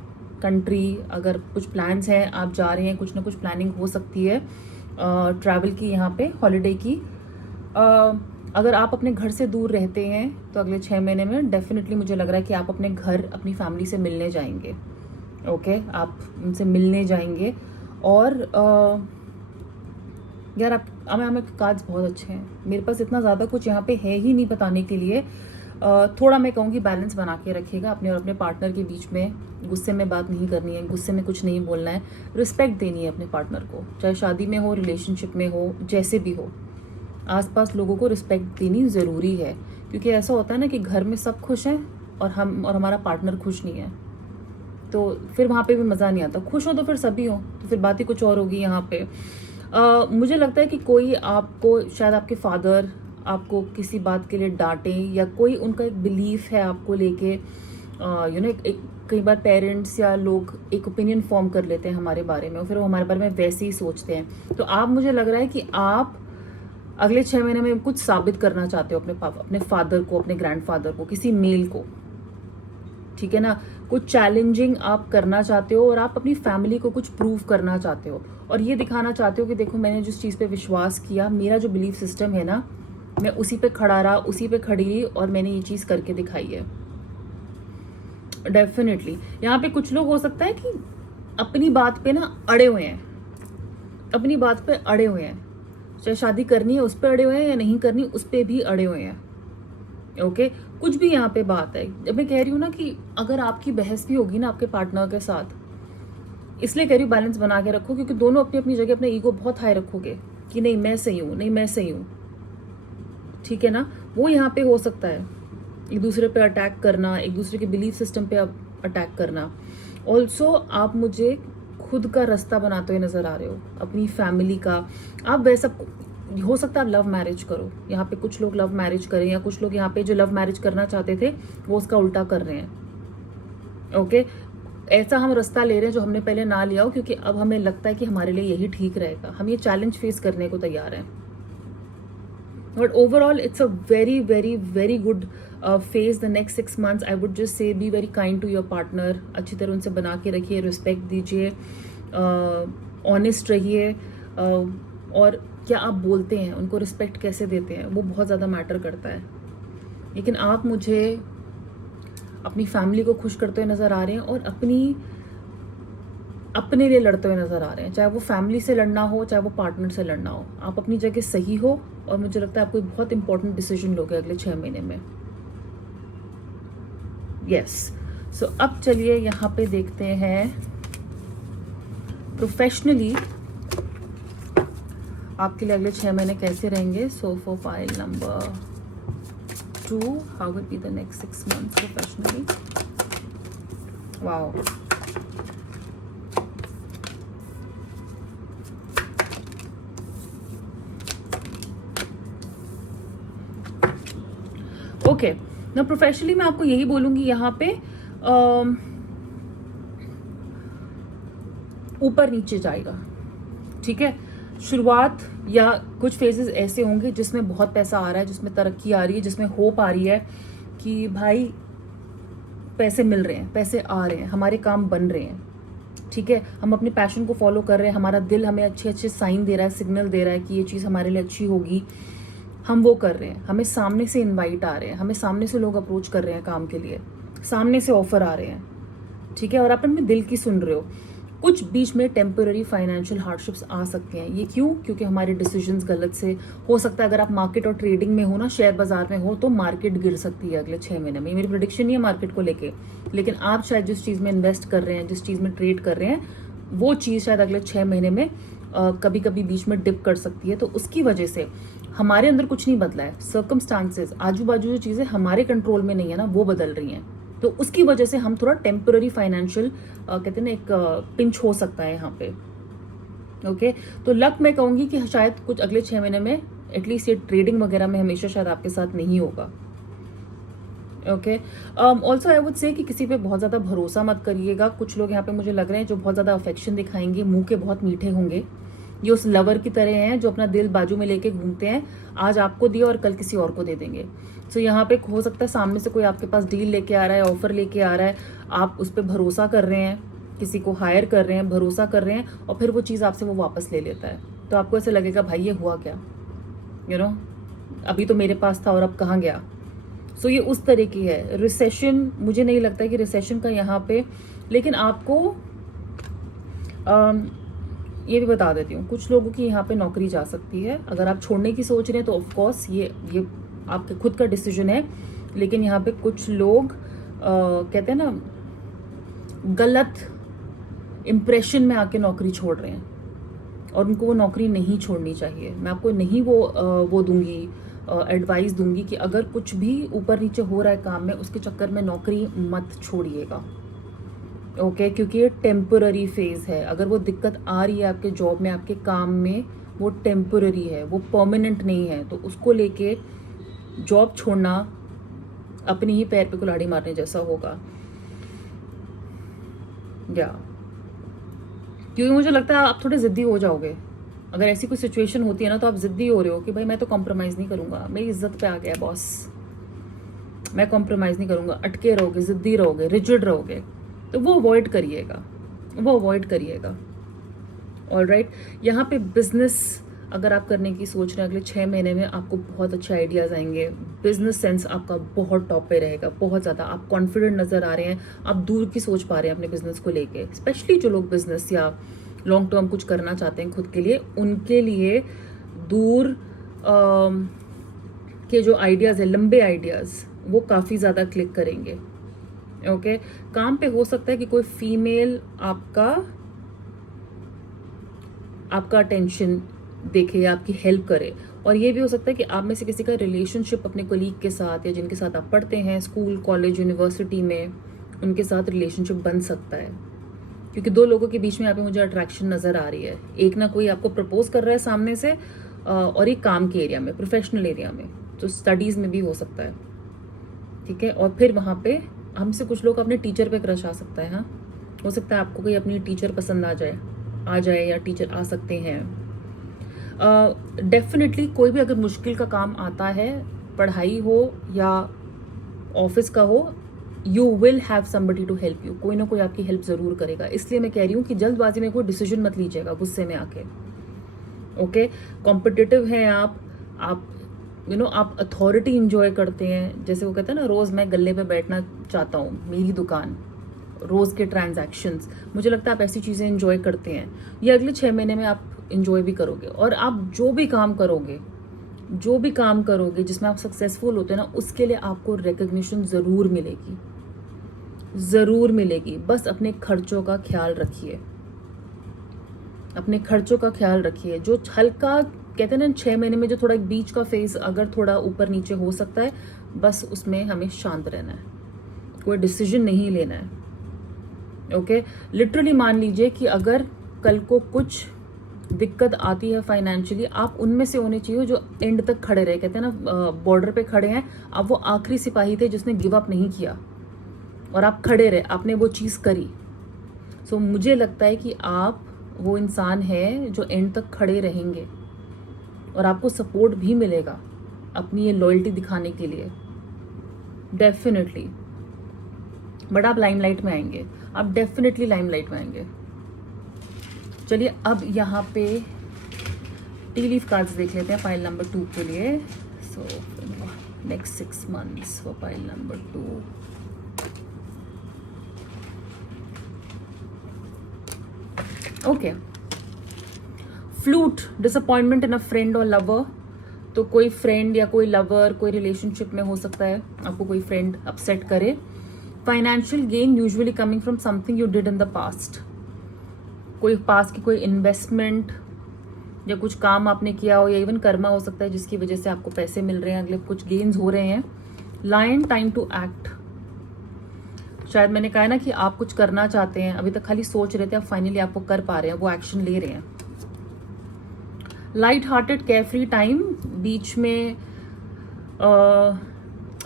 कंट्री, अगर कुछ प्लान्स हैं, आप जा रहे हैं, कुछ ना कुछ प्लानिंग हो सकती है ट्रैवल की, यहाँ पे हॉलीडे की। अगर आप अपने घर से दूर रहते हैं तो अगले 6 महीने में डेफिनेटली मुझे लग रहा है कि आप अपने घर, अपनी फैमिली से मिलने जाएंगे, ओके, आप उनसे मिलने जाएंगे। और यार आप हमें कार्ड्स बहुत अच्छे हैं, मेरे पास इतना ज़्यादा कुछ यहाँ पे है ही नहीं बताने के लिए। थोड़ा मैं कहूँगी बैलेंस बना के रखिएगा अपने और अपने पार्टनर के बीच में, गुस्से में बात नहीं करनी है, गुस्से में कुछ नहीं बोलना है, रिस्पेक्ट देनी है अपने पार्टनर को, चाहे शादी में हो, रिलेशनशिप में हो, जैसे भी हो, आसपास लोगों को रिस्पेक्ट देनी ज़रूरी है। क्योंकि ऐसा होता है ना कि घर में सब खुश हैं और हमारा पार्टनर खुश नहीं है, तो फिर वहाँ पे भी मज़ा नहीं आता। खुश हो तो फिर सभी हो, तो फिर बात ही कुछ और होगी यहाँ पे। मुझे लगता है कि कोई आपको, शायद आपके फादर आपको किसी बात के लिए डांटे, या कोई उनका एक बिलीफ है आपको लेके, कई बार पेरेंट्स या लोग एक ओपिनियन फॉर्म कर लेते हैं हमारे बारे में और फिर वो हमारे बारे में वैसे ही सोचते हैं। तो आप, मुझे लग रहा है कि आप अगले 6 महीने में कुछ साबित करना चाहते हो अपने फादर को, अपने ग्रैंडफादर को, किसी मेल को, ठीक है ना, कुछ चैलेंजिंग आप करना चाहते हो और आप अपनी फैमिली को कुछ प्रूव करना चाहते हो और ये दिखाना चाहते हो कि देखो मैंने जिस चीज़ पे विश्वास किया, मेरा जो बिलीफ सिस्टम है ना, मैं उसी पे खड़ा रहा, उसी पे खड़ी रही और मैंने ये चीज़ करके दिखाई है। डेफिनेटली यहाँ पे कुछ लोग हो सकता है कि अपनी बात पे ना अड़े हुए हैं, अपनी बात पे अड़े हुए हैं, चाहे शादी करनी है उस पे अड़े हुए हैं या नहीं करनी उस पे भी अड़े हुए हैं, ओके। कुछ भी यहाँ पे बात है, जब मैं कह रही हूँ ना कि अगर आपकी बहस भी होगी ना आपके पार्टनर के साथ, इसलिए कह रही हूँ बैलेंस बना के रखो, क्योंकि दोनों अपनी अपनी जगह अपने ईगो बहुत हाई रखोगे कि नहीं मैं सही हूँ, नहीं मैं सही हूँ, ठीक है ना, वो यहाँ पे हो सकता है एक दूसरे पे अटैक करना, एक दूसरे के बिलीफ सिस्टम पे अटैक करना। ऑल्सो आप मुझे खुद का रास्ता बनाते हुए नजर आ रहे हो, अपनी फैमिली का। आप वैसा, हो सकता है आप लव मैरिज करो, यहाँ पे कुछ लोग लव मैरिज करें, या कुछ लोग यहाँ पे जो लव मैरिज करना चाहते थे वो उसका उल्टा कर रहे हैं, ओके। ऐसा हम रास्ता ले रहे हैं जो हमने पहले ना लिया हो, क्योंकि अब हमें लगता है कि हमारे लिए यही ठीक रहेगा, हम ये चैलेंज फेस करने को तैयार हैं। But overall it's a very very very good phase the next 6 months। I would just say be very kind to your partner, अच्छी तरह उनसे बना के रखिए, रिस्पेक्ट दीजिए, ऑनेस्ट रहिए, और क्या आप बोलते हैं, उनको रिस्पेक्ट कैसे देते हैं, वो बहुत ज़्यादा मैटर करता है। लेकिन आप मुझे अपनी फैमिली को खुश करते हुए नज़र आ रहे हैं और अपने लिए लड़ते हुए नज़र आ रहे हैं, चाहे वो फैमिली से लड़ना हो, चाहे वो पार्टनर से लड़ना हो। आप अपनी जगह सही हो और मुझे लगता है आप कोई बहुत इंपॉर्टेंट डिसीजन लोगे अगले 6 महीने में। यस। सो अब चलिए यहाँ पे देखते हैं प्रोफेशनली आपके लिए अगले 6 महीने कैसे रहेंगे। So for file number 2, how will be the next 6 months professionally. Wow, okay ना। प्रोफेशनली मैं आपको यही बोलूंगी यहाँ पे ऊपर नीचे जाएगा, ठीक है। शुरुआत या कुछ फेजेस ऐसे होंगे जिसमें बहुत पैसा आ रहा है, जिसमें तरक्की आ रही है, जिसमें होप आ रही है कि भाई पैसे मिल रहे हैं, पैसे आ रहे हैं, हमारे काम बन रहे हैं, ठीक है। हम अपने पैशन को फॉलो कर रहे हैं, हमारा दिल हमें अच्छे अच्छे साइन दे रहा है, सिग्नल दे रहा है कि ये चीज़ हमारे लिए अच्छी होगी, हम वो कर रहे हैं। हमें सामने से इनवाइट आ रहे हैं, हमें सामने से लोग अप्रोच कर रहे हैं काम के लिए, सामने से ऑफर आ रहे हैं, ठीक है। और आप अपने दिल की सुन रहे हो। कुछ बीच में टेम्पररी फाइनेंशियल हार्डशिप्स आ सकते हैं। ये क्यों? क्योंकि हमारे डिसीजंस गलत से हो सकता है। अगर आप मार्केट और ट्रेडिंग में हो ना, शेयर बाजार में हो, तो मार्केट गिर सकती है अगले 6 महीने में। मेरी प्रेडिक्शन नहीं है मार्केट को लेके, लेकिन आप शायद जिस चीज़ में इन्वेस्ट कर रहे हैं, जिस चीज़ में ट्रेड कर रहे हैं, वो चीज़ शायद अगले 6 महीने में कभी कभी बीच में डिप कर सकती है। तो उसकी वजह से हमारे अंदर कुछ नहीं बदला है, सर्कमस्टांसेस, आजू बाजू जो चीज़ें हमारे कंट्रोल में नहीं है ना, वो बदल रही हैं। तो उसकी वजह से हम थोड़ा टेम्पररी फाइनेंशियल कहते हैं ना, एक पिंच हो सकता है यहाँ पे। ओके, तो लक मैं कहूँगी कि शायद कुछ अगले 6 महीने में एटलीस्ट ये ट्रेडिंग वगैरह में हमेशा शायद आपके साथ नहीं होगा। Okay, also I would say कि किसी पे बहुत ज़्यादा भरोसा मत करिएगा। कुछ लोग यहाँ पे मुझे लग रहे हैं जो बहुत ज़्यादा अफेक्शन दिखाएंगे, मुंह के बहुत मीठे होंगे। ये उस लवर की तरह हैं जो अपना दिल बाजू में लेके घूमते हैं, आज आपको दिया और कल किसी और को दे देंगे। सो यहाँ पे हो सकता है सामने से कोई आपके पास डील लेके आ रहा है, ऑफर लेके आ रहा है, आप उस पर भरोसा कर रहे हैं, किसी को हायर कर रहे हैं, भरोसा कर रहे हैं, और फिर वो चीज़ आपसे वो वापस ले लेता है। तो आपको ऐसे लगेगा भाई ये हुआ क्या, यू नो, अभी तो मेरे पास था और अब कहाँ गया। सो ये उस तरह की है। रिसेशन, मुझे नहीं लगता कि रिसेशन का यहाँ पे, लेकिन आपको ये भी बता देती हूँ, कुछ लोगों की यहाँ पे नौकरी जा सकती है। अगर आप छोड़ने की सोच रहे हैं तो ऑफकोर्स ये आपके खुद का डिसीजन है, लेकिन यहाँ पे कुछ लोग कहते हैं ना, गलत इम्प्रेशन में आके नौकरी छोड़ रहे हैं, और उनको वो नौकरी नहीं छोड़नी चाहिए। मैं आपको नहीं वो दूंगी, एडवाइस दूंगी कि अगर कुछ भी ऊपर नीचे हो रहा है काम में, उसके चक्कर में नौकरी मत छोड़िएगा। ओके, क्योंकि ये टेम्पररी फेज है। अगर वो दिक्कत आ रही है आपके जॉब में, आपके काम में, वो टेम्पररी है, वो परमानेंट नहीं है। तो उसको लेके जॉब छोड़ना अपने ही पैर पे कुल्हाड़ी मारने जैसा होगा। या क्योंकि मुझे लगता है आप थोड़े जिद्दी हो जाओगे। अगर ऐसी कोई सिचुएशन होती है ना, तो आप जिद्दी हो रहे हो कि भाई मैं तो कॉम्प्रोमाइज़ नहीं करूँगा, मेरी इज्जत पे आ गया बॉस, मैं कॉम्प्रोमाइज़ नहीं करूँगा। अटके रहोगे, जिद्दी रहोगे, रिजिड रहोगे, तो वो अवॉइड करिएगा, वो अवॉइड करिएगा। ऑलराइट, यहाँ पे बिजनेस अगर आप करने की सोच रहे हैं अगले 6 महीने में, आपको बहुत अच्छे आइडियाज़ आएंगे। बिजनेस सेंस आपका बहुत टॉप पे रहेगा, बहुत ज़्यादा। आप कॉन्फिडेंट नज़र आ रहे हैं, आप दूर की सोच पा रहे हैं अपने बिजनेस को लेके। स्पेशली जो लोग बिजनेस या लॉन्ग टर्म कुछ करना चाहते हैं खुद के लिए, उनके लिए दूर के जो आइडियाज़ है, लंबे आइडियाज़, वो काफ़ी ज़्यादा क्लिक करेंगे। ओके, काम पे हो सकता है कि कोई फीमेल आपका अटेंशन देखे, आपकी हेल्प करे, और ये भी हो सकता है कि आप में से किसी का रिलेशनशिप अपने कोलीग के साथ या जिनके साथ आप पढ़ते हैं स्कूल, कॉलेज, यूनिवर्सिटी में, उनके साथ रिलेशनशिप बन सकता है। क्योंकि 2 लोगों के बीच में यहाँ पे मुझे अट्रैक्शन नज़र आ रही है। एक ना कोई आपको प्रपोज कर रहा है सामने से, और एक काम के एरिया में, प्रोफेशनल एरिया में, तो स्टडीज़ में भी हो सकता है, ठीक है। और फिर वहाँ पे हमसे कुछ लोग अपने टीचर पे क्रश आ सकता है। हाँ, हो सकता है आपको कोई अपनी टीचर पसंद आ जाए या टीचर आ सकते हैं। डेफिनेटली कोई भी अगर मुश्किल का काम आता है, पढ़ाई हो या ऑफिस का हो, you will have somebody to help you. कोई ना कोई आपकी हेल्प ज़रूर करेगा। इसलिए मैं कह रही हूँ कि जल्दबाजी में कोई डिसीजन मत लीजिएगा गुस्से में आके। ओके, कॉम्पिटिटिव हैं आप आप अथॉरिटी इंजॉय करते हैं। जैसे वो कहते हैं ना, रोज़ मैं गल्ले पे बैठना चाहता हूँ, मेरी दुकान, रोज़ के ट्रांजैक्शंस, मुझे लगता है आप ऐसी चीज़ें इंजॉय करते हैं। ये अगले 6 महीने में आप इंजॉय भी करोगे, और आप जो भी काम करोगे जिसमें आप सक्सेसफुल होते हैं ना, उसके लिए आपको रिकग्निशन ज़रूर मिलेगी। ज़रूर मिलेगी। बस अपने खर्चों का ख्याल रखिए, अपने खर्चों का ख्याल रखिए। जो हल्का कहते हैं ना 6 महीने में जो थोड़ा एक बीच का फेज अगर थोड़ा ऊपर नीचे हो सकता है, बस उसमें हमें शांत रहना है, कोई डिसीजन नहीं लेना है। ओके, लिटरली मान लीजिए कि अगर कल को कुछ दिक्कत आती है फाइनेंशियली, आप उनमें से होने चाहिए जो एंड तक खड़े रहे। कहते हैं ना बॉर्डर पे खड़े हैं, आप वो आखिरी सिपाही थे जिसने गिव अप नहीं किया और आप खड़े रहे, आपने वो चीज़ करी। सो मुझे लगता है कि आप वो इंसान है जो एंड तक खड़े रहेंगे और आपको सपोर्ट भी मिलेगा अपनी ये लॉयल्टी दिखाने के लिए, डेफिनेटली। बट आप लाइमलाइट में आएंगे, आप डेफिनेटली लाइमलाइट में आएंगे। चलिए अब यहाँ पे टी लीफ कार्ड्स देख लेते हैं पाइल नंबर 2 के लिए। सो next 6 months for pile number 2। Okay, flute, disappointment in a friend और लवर। तो कोई फ्रेंड या कोई लवर कोई रिलेशनशिप में हो सकता है, आपको कोई फ्रेंड अपसेट करे। Financial gain usually coming from something you did in the past. कोई पास्ट की कोई इन्वेस्टमेंट या कुछ काम आपने किया हो, या इवन कर्मा हो सकता है जिसकी वजह से आपको पैसे मिल रहे हैं, अगले कुछ गेन्स हो रहे हैं। Lion, time to act. शायद मैंने कहा ना कि आप कुछ करना चाहते हैं, अभी तक खाली सोच रहे थे, अब फाइनली आप वो कर पा रहे हैं, वो एक्शन ले रहे हैं। लाइट हार्टेड केयरफ्री टाइम, बीच में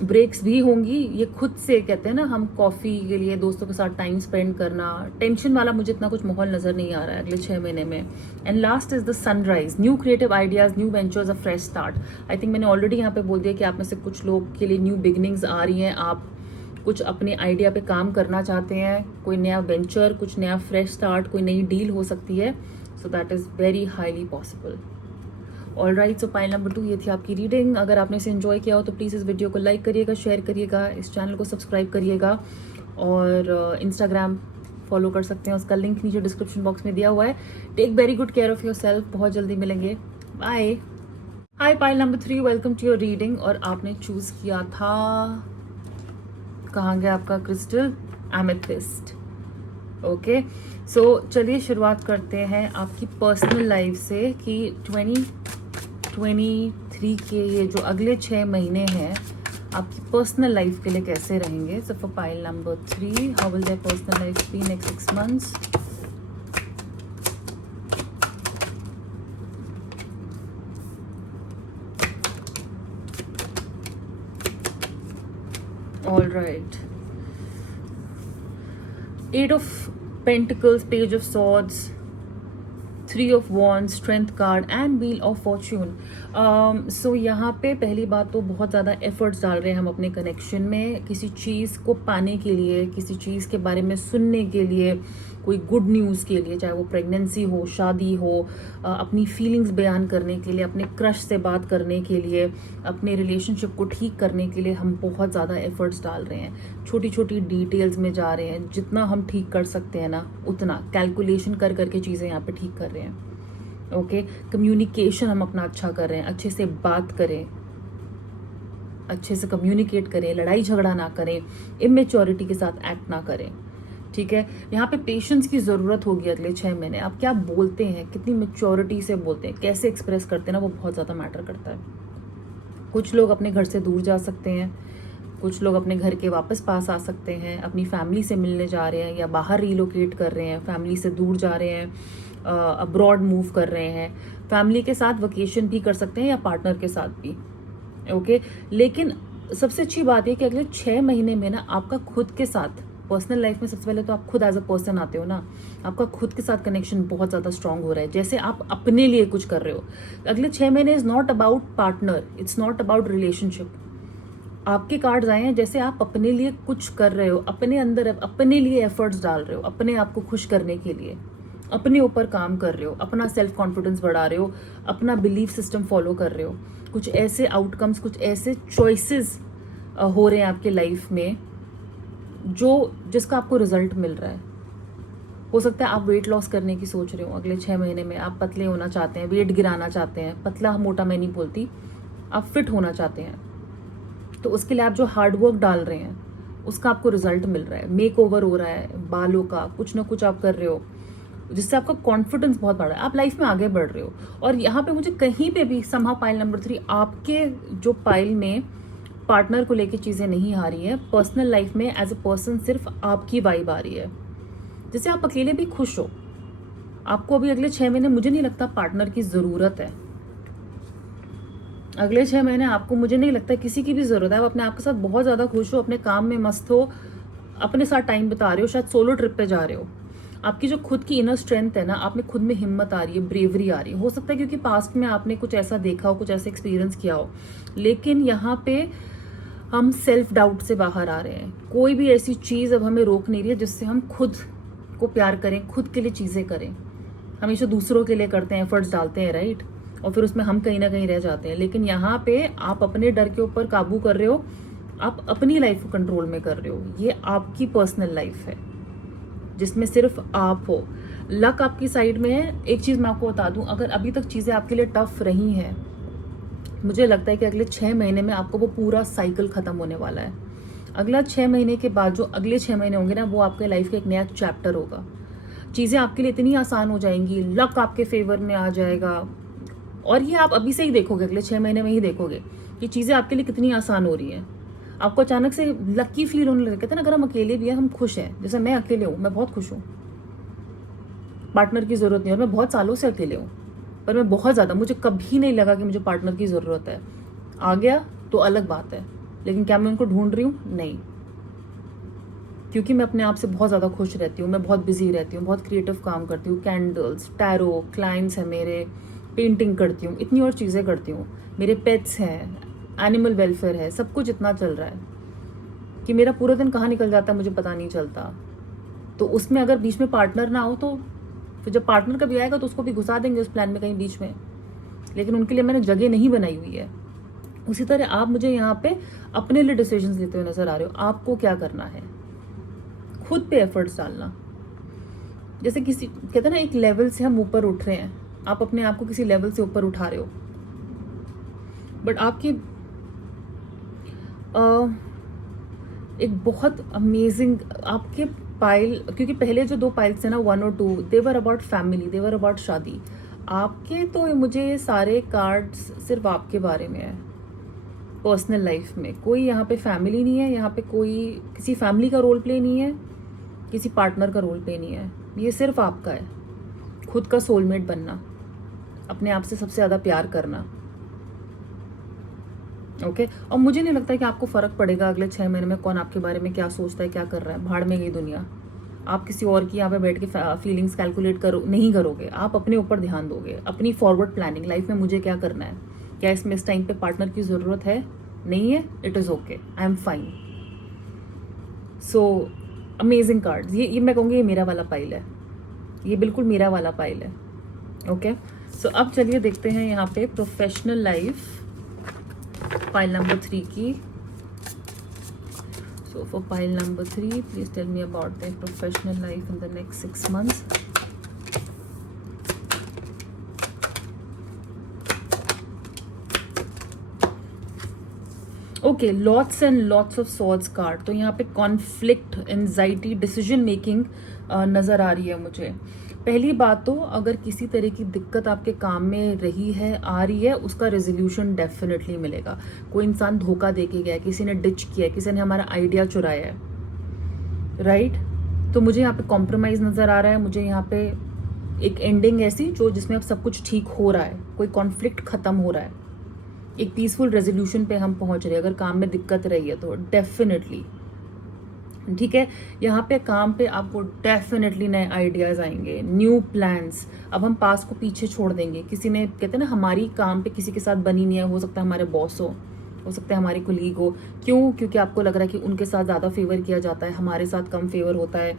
ब्रेक्स भी होंगी। ये खुद से कहते हैं ना, हम कॉफ़ी के लिए दोस्तों के साथ टाइम स्पेंड करना। टेंशन वाला मुझे इतना कुछ माहौल नज़र नहीं आ रहा है अगले 6 महीने में। And last is the sunrise, new creative ideas, new ventures, a fresh start. I think मैंने ऑलरेडी यहाँ पे बोल दिया कि आप में से कुछ लोग के लिए न्यू बिगनिंग्स आ रही हैं, आप कुछ अपने आइडिया पे काम करना चाहते हैं, कोई नया वेंचर, कुछ नया फ्रेश स्टार्ट, कोई नई डील हो सकती है। सो that is very highly possible. All right, so pile number 2 ये थी आपकी रीडिंग। अगर आपने इसे एंजॉय किया हो तो प्लीज़ इस वीडियो को लाइक करिएगा, शेयर करिएगा, इस चैनल को सब्सक्राइब करिएगा, और इंस्टाग्राम फॉलो कर सकते हैं, उसका लिंक नीचे डिस्क्रिप्शन बॉक्स में दिया हुआ है। Take very good care of yourself, बहुत जल्दी मिलेंगे, bye. Hi pile number 3, welcome to your reading. और आपने चूज़ किया था, कहाँ गया आपका क्रिस्टल, एमेथिस्ट। ओके, सो चलिए शुरुआत करते हैं आपकी पर्सनल लाइफ से कि 2023 के ये जो अगले 6 महीने हैं आपकी पर्सनल लाइफ के लिए कैसे रहेंगे। So for pile number 3, how will their personal life be next 6 months। All right, 8 of Pentacles, Page of Swords, 3 of Wands, Strength card and Wheel of Fortune। सो यहाँ पे पहली बात तो बहुत ज़्यादा एफर्ट्स डाल रहे हैं हम अपने कनेक्शन में, किसी चीज़ को पाने के लिए, किसी चीज़ के बारे में सुनने के लिए, कोई गुड न्यूज़ के लिए, चाहे वो प्रेगनेंसी हो, शादी हो, अपनी फीलिंग्स बयान करने के लिए, अपने क्रश से बात करने के लिए, अपने रिलेशनशिप को ठीक करने के लिए हम बहुत ज़्यादा एफर्ट्स डाल रहे हैं। छोटी छोटी डिटेल्स में जा रहे हैं, जितना हम ठीक कर सकते हैं ना उतना कैलकुलेशन कर करके चीज़ें यहाँ पे ठीक कर रहे हैं। ओके, कम्युनिकेशन हम अपना अच्छा कर रहे हैं, अच्छे से बात करें, अच्छे से कम्युनिकेट करें, लड़ाई झगड़ा ना करें, इमेच्योरिटी के साथ एक्ट ना करें। ठीक है, यहाँ पे पेशेंस की ज़रूरत होगी अगले 6 महीने। आप क्या बोलते हैं, कितनी मेच्योरिटी से बोलते हैं, कैसे एक्सप्रेस करते हैं ना, वो बहुत ज़्यादा मैटर करता है। कुछ लोग अपने घर से दूर जा सकते हैं, कुछ लोग अपने घर के वापस पास आ सकते हैं, अपनी फैमिली से मिलने जा रहे हैं, या बाहर रिलोकेट कर रहे हैं, फैमिली से दूर जा रहे हैं, अब्रॉड मूव कर रहे हैं, फैमिली के साथ वेकेशन भी कर सकते हैं या पार्टनर के साथ भी। ओके, लेकिन सबसे अच्छी बात है कि अगले 6 महीने में ना आपका खुद के साथ पर्सनल लाइफ में सबसे पहले तो आप खुद एज अ पर्सन आते हो ना, आपका खुद के साथ कनेक्शन बहुत ज़्यादा स्ट्रांग हो रहा है, जैसे आप अपने लिए कुछ कर रहे हो। अगले 6 महीने is not about partner, it's not about relationship. आपके कार्ड्स आए हैं जैसे आप अपने लिए कुछ कर रहे हो, अपने अंदर अपने लिए एफर्ट्स डाल रहे हो, अपने आप को खुश करने के लिए अपने ऊपर काम कर रहे हो, अपना सेल्फ कॉन्फिडेंस बढ़ा रहे हो, अपना बिलीफ सिस्टम फॉलो कर रहे हो। कुछ ऐसे आउटकम्स, कुछ ऐसे चॉइसेस हो रहे हैं आपके लाइफ में जिसका आपको रिजल्ट मिल रहा है। हो सकता है आप वेट लॉस करने की सोच रहे हो अगले 6 महीने में, आप पतले होना चाहते हैं, वेट गिराना चाहते हैं, पतला मोटा मैं नहीं बोलती, आप फिट होना चाहते हैं, तो उसके लिए आप जो हार्ड वर्क डाल रहे हैं उसका आपको रिजल्ट मिल रहा है, मेक ओवर हो रहा है बालों का, कुछ ना कुछ आप कर रहे हो जिससे आपका कॉन्फिडेंस बहुत बढ़ रहा है, आप लाइफ में आगे बढ़ रहे हो। और यहाँ पे मुझे कहीं पे भी समहा पाइल नंबर 3 आपके जो पाइल में पार्टनर को लेके चीज़ें नहीं आ रही हैं, पर्सनल लाइफ में एज अ पर्सन सिर्फ आपकी वाइब आ रही है, जैसे आप अकेले भी खुश हो। आपको अभी अगले 6 महीने मुझे नहीं लगता पार्टनर की ज़रूरत है। अगले 6 महीने आपको मुझे नहीं लगता किसी की भी ज़रूरत है। आप अपने आप के साथ बहुत ज़्यादा खुश हो, अपने काम में मस्त हो, अपने साथ टाइम बिता रहे हो, शायद सोलो ट्रिप पे जा रहे हो। आपकी जो खुद की इनर स्ट्रेंथ है ना, आप में खुद में हिम्मत आ रही है, ब्रेवरी आ रही है। हो सकता है क्योंकि पास्ट में आपने कुछ ऐसा देखा हो, कुछ ऐसा एक्सपीरियंस किया हो, लेकिन यहाँ पे हम सेल्फ डाउट से बाहर आ रहे हैं। कोई भी ऐसी चीज़ अब हमें रोक नहीं रही है जिससे हम खुद को प्यार करें, खुद के लिए चीज़ें करें। हमेशा दूसरों के लिए करते हैं, एफर्ट्स डालते हैं, राइट, और फिर उसमें हम कहीं ना कहीं रह जाते हैं। लेकिन यहाँ पे आप अपने डर के ऊपर काबू कर रहे हो, आप अपनी लाइफ को कंट्रोल में कर रहे हो। ये आपकी पर्सनल लाइफ है जिसमें सिर्फ आप हो। लक आपकी साइड में है। एक चीज़ मैं आपको बता दूं, अगर अभी तक चीज़ें आपके लिए टफ रही हैं, मुझे लगता है कि अगले 6 महीने में आपको वो पूरा साइकिल खत्म होने वाला है। अगला 6 महीने के बाद जो अगले 6 महीने होंगे ना, वो आपके लाइफ का एक नया चैप्टर होगा। चीज़ें आपके लिए इतनी आसान हो जाएंगी, लक आपके फेवर में आ जाएगा। और ये आप अभी से ही देखोगे, अगले 6 महीने में ही देखोगे कि चीज़ें आपके लिए कितनी आसान हो रही हैं। आपको अचानक से लकी फील होने लगे। कहते हैं ना, अगर हम अकेले भी हैं हम खुश हैं। जैसे मैं अकेले हूँ, मैं बहुत खुश हूँ, पार्टनर की ज़रूरत नहीं है। और मैं बहुत सालों से अकेले हूँ, पर मैं बहुत ज़्यादा, मुझे कभी नहीं लगा कि मुझे पार्टनर की ज़रूरत है। आ गया तो अलग बात है, लेकिन क्या मैं उनको ढूंढ रही हूँ? नहीं, क्योंकि मैं अपने आप से बहुत ज़्यादा खुश रहती हूँ। मैं बहुत बिजी रहती हूँ, बहुत क्रिएटिव काम करती हूँ, कैंडल्स, टैरो, क्लाइंट्स हैं मेरे, पेंटिंग करती हूँ, इतनी और चीज़ें करती हूँ, मेरे पेट्स हैं, एनिमल वेलफेयर है, सब कुछ इतना चल रहा है कि मेरा पूरा दिन कहाँ निकल जाता है मुझे पता नहीं चलता। तो उसमें अगर बीच में पार्टनर ना हो तो फिर जब पार्टनर कभी आएगा तो उसको भी घुसा देंगे उस प्लान में कहीं बीच में, लेकिन उनके लिए मैंने जगह नहीं बनाई हुई है। उसी तरह आप मुझे यहाँ पे अपने लिए डिसीजंस लेते हुए नजर आ रहे हो। आपको क्या करना है? खुद पे एफर्ट्स डालना। जैसे किसी कहते हैं ना, एक लेवल से हम ऊपर उठ रहे हैं, आप अपने आप को किसी लेवल से ऊपर उठा रहे हो, बट आपकी एक बहुत अमेजिंग आपके पाइल, क्योंकि पहले जो 2 पाइल्स थे ना, 1 और 2, they were about family, they were about shaadi. आपके तो मुझे ये सारे कार्ड्स सिर्फ आपके बारे में है। पर्सनल लाइफ में कोई यहाँ पे फैमिली नहीं है, यहाँ पे कोई किसी फैमिली का रोल प्ले नहीं है, किसी पार्टनर का रोल प्ले नहीं है। ये सिर्फ आपका है, खुद का सोलमेट बनना, अपने आप से सबसे ज़्यादा प्यार करना। ओके और मुझे नहीं लगता कि आपको फ़र्क पड़ेगा अगले 6 महीने में कौन आपके बारे में क्या सोचता है, क्या कर रहा है। भाड़ में गई दुनिया। आप किसी और की यहाँ पे बैठ के फीलिंग्स कैलकुलेट नहीं करोगे। आप अपने ऊपर ध्यान दोगे, अपनी फॉरवर्ड प्लानिंग, लाइफ में मुझे क्या करना है, क्या इसमें इस टाइम पे पार्टनर की ज़रूरत है, नहीं है, it is okay, I am fine. So amazing cards. ये मैं कहूँगी ये मेरा वाला पाइल है, ये बिल्कुल मेरा वाला पाइल है। ओके सो अब चलिए देखते हैं यहाँ पे प्रोफेशनल लाइफ पाइल नंबर 3 की। So for pile number 3, please tell me about the professional life in the next 6 months. Okay, lots and lots of swords card. तो यहाँ पे कॉन्फ्लिक्ट, एंजाइटी, डिसीजन मेकिंग नजर आ रही है मुझे। पहली बात तो अगर किसी तरह की दिक्कत आपके काम में रही है, आ रही है, उसका रेजोल्यूशन डेफिनेटली मिलेगा। कोई इंसान धोखा दे के गया, किसी ने डिच किया, किसी ने हमारा आइडिया चुराया है, राइट। तो मुझे यहाँ पे कॉम्प्रोमाइज नजर आ रहा है। मुझे यहाँ पे एक एंडिंग ऐसी जो जिसमें अब सब कुछ ठीक हो रहा है, कोई कॉन्फ्लिक्ट खत्म हो रहा है, एक पीसफुल रेजोल्यूशन पे हम पहुंच रहे हैं। अगर काम में दिक्कत रही है तो डेफिनेटली ठीक है। यहाँ पे काम पे आपको डेफिनेटली नए आइडियाज आएंगे, न्यू प्लान्स। अब हम पास को पीछे छोड़ देंगे। किसी ने, कहते हैं ना, हमारी काम पे किसी के साथ बनी नहीं है, हो सकता है हमारे बॉस हो सकता है हमारी कोलीग हो। क्यों? क्योंकि आपको लग रहा है कि उनके साथ ज़्यादा फेवर किया जाता है, हमारे साथ कम फेवर होता है,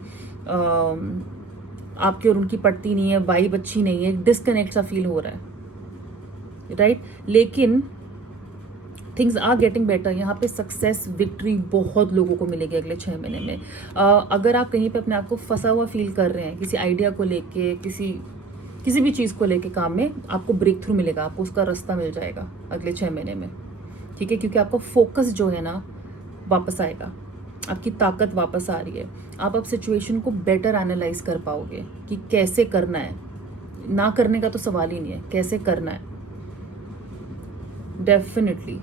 आपकी और उनकी पड़ती नहीं है, वाइब अच्छी नहीं है, डिस्कनेक्ट सा फील हो रहा है, राइट। लेकिन थिंग्स आर गेटिंग बेटर। यहाँ पे सक्सेस, विक्ट्री बहुत लोगों को मिलेगी अगले 6 महीने में। अगर आप कहीं पे अपने आप को फंसा हुआ फील कर रहे हैं, किसी आइडिया को लेके, किसी भी चीज़ को लेके काम में, आपको ब्रेक थ्रू मिलेगा, आपको उसका रास्ता मिल जाएगा अगले 6 महीने में, ठीक है। क्योंकि आपका फोकस जो है ना वापस आएगा। आपकी ताकत वापस आ रही है। आप अब सिचुएशन को बेटर एनालाइज कर पाओगे कि कैसे करना है। ना करने का तो सवाल ही नहीं है, कैसे करना है। डेफिनेटली।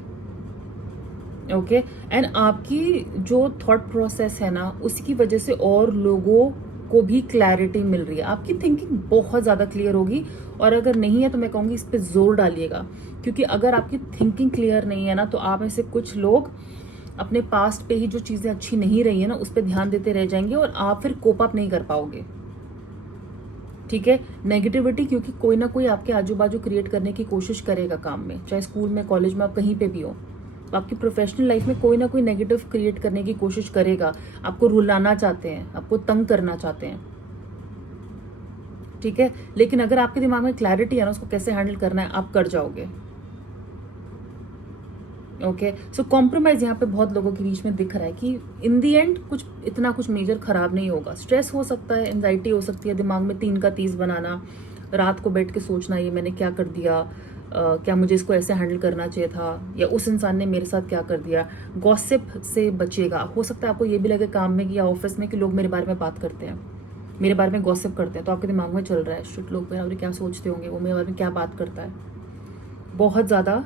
ओके। एंड आपकी जो थॉट प्रोसेस है ना, उसकी वजह से और लोगों को भी क्लैरिटी मिल रही है। आपकी थिंकिंग बहुत ज़्यादा क्लियर होगी। और अगर नहीं है तो मैं कहूँगी इस पर जोर डालिएगा, क्योंकि अगर आपकी थिंकिंग क्लियर नहीं है ना, तो आप में से कुछ लोग अपने पास्ट पे ही जो चीज़ें अच्छी नहीं रही है ना, उस पर ध्यान देते रह जाएंगे और आप फिर कोप अप नहीं कर पाओगे। ठीक है। नेगेटिविटी क्योंकि कोई ना कोई आपके आजू बाजू क्रिएट करने की कोशिश करेगा काम में, चाहे स्कूल में, कॉलेज में, आप कहीं पे भी हो। तो आपकी प्रोफेशनल लाइफ में कोई ना कोई नेगेटिव क्रिएट करने की कोशिश करेगा। आपको रुलाना चाहते हैं, आपको तंग करना चाहते हैं। ठीक है। लेकिन अगर आपके दिमाग में क्लैरिटी है ना, उसको कैसे हैंडल करना है, आप कर जाओगे। ओके। सो कॉम्प्रोमाइज यहाँ पे बहुत लोगों के बीच में दिख रहा है कि इन दी एंड कुछ मेजर खराब नहीं होगा। स्ट्रेस हो सकता है, एंजाइटी हो सकती है, दिमाग में 3 का 30 बनाना, रात को बैठ के सोचना ये मैंने क्या कर दिया, क्या मुझे इसको ऐसे हैंडल करना चाहिए था, या उस इंसान ने मेरे साथ क्या कर दिया। गॉसिप से बचेगा। हो सकता है आपको ये भी लगे काम में या ऑफिस में कि लोग मेरे बारे में बात करते हैं, मेरे बारे में गॉसिप करते हैं, तो आपके दिमाग में चल रहा है शिट, लोग मेरे बारे में क्या सोचते होंगे, वो मेरे बारे में क्या बात करता है। बहुत ज़्यादा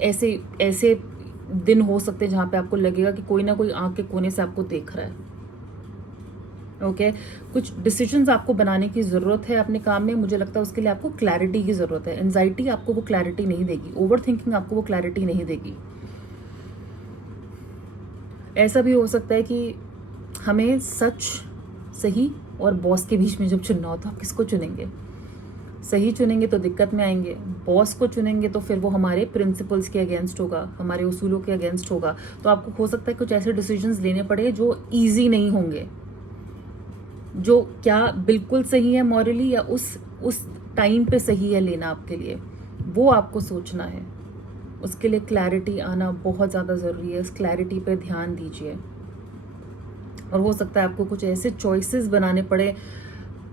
ऐसे ऐसे दिन हो सकते हैं जहाँ पे आपको लगेगा कि कोई ना कोई आंख के कोने से आपको देख रहा है। ओके। कुछ डिसीजंस आपको बनाने की ज़रूरत है अपने काम में। मुझे लगता है उसके लिए आपको क्लैरिटी की ज़रूरत है। एंजाइटी आपको वो क्लैरिटी नहीं देगी, ओवर थिंकिंग आपको वो क्लैरिटी नहीं देगी। ऐसा भी हो सकता है कि हमें सच, सही और बॉस के बीच में जब चुनना हो तो आप किसको चुनेंगे? सही चुनेंगे तो दिक्कत में आएंगे, बॉस को चुनेंगे तो फिर वो हमारे प्रिंसिपल्स के अगेंस्ट होगा, हमारे उसूलों के अगेंस्ट होगा। तो आपको हो सकता है कुछ ऐसे डिसीजंस लेने पड़े जो इजी नहीं होंगे, जो क्या बिल्कुल सही है मॉरली या उस टाइम पे सही है लेना आपके लिए, वो आपको सोचना है। उसके लिए क्लैरिटी आना बहुत ज़्यादा ज़रूरी है। इस क्लैरिटी पे ध्यान दीजिए। और हो सकता है आपको कुछ ऐसे चॉइसेस बनाने पड़े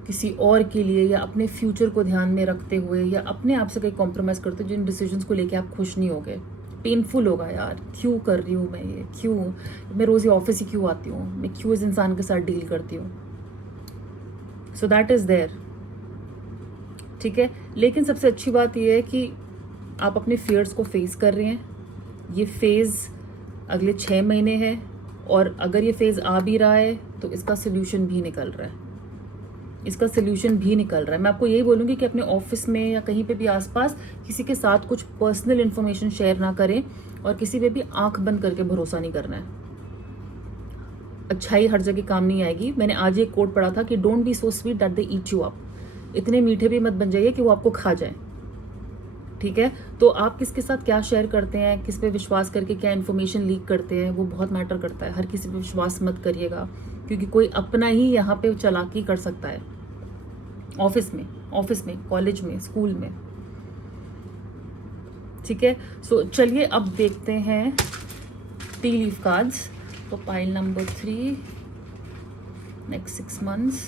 किसी और के लिए, या अपने फ्यूचर को ध्यान में रखते हुए, या अपने आप से कहीं कॉम्प्रोमाइज़ करते हुए, जिन डिसीजंस को लेके आप खुश नहीं होगे। पेनफुल होगा यार, क्यों कर रही हूँ मैं ये, क्यों मैं रोज़ ये ऑफिस ही क्यों आती हूँ, मैं क्यों इस इंसान के साथ डील करती हूँ। So that is there. ठीक है। लेकिन सबसे अच्छी बात यह है कि आप अपने फियर्स को फेस कर रहे हैं। ये फेज़ अगले 6 महीने है, और अगर ये फेज़ आ भी रहा है तो इसका सोल्यूशन भी निकल रहा है। इसका सोल्यूशन भी निकल रहा है। मैं आपको यही बोलूँगी कि अपने ऑफिस में या कहीं पे भी आसपास किसी के साथ कुछ पर्सनल इन्फॉर्मेशन शेयर ना करें, और किसी पे भी आंख बंद करके भरोसा नहीं करना है। अच्छाई हर जगह काम नहीं आएगी। मैंने आज एक कोट पढ़ा था कि don't be so sweet that they eat you up. इतने मीठे भी मत बन जाइए कि वो आपको खा जाए। ठीक है। तो आप किसके साथ क्या शेयर करते हैं, किस पे विश्वास करके क्या इन्फॉर्मेशन लीक करते हैं, वो बहुत मैटर करता है। हर किसी पे विश्वास मत करिएगा, क्योंकि कोई अपना ही यहाँ पे चालाकी कर सकता है। ऑफिस में, कॉलेज में, स्कूल में। ठीक है। सो चलिए अब देखते हैं टी लीफ कार्ड्स। तो pile number 3, next 6 months।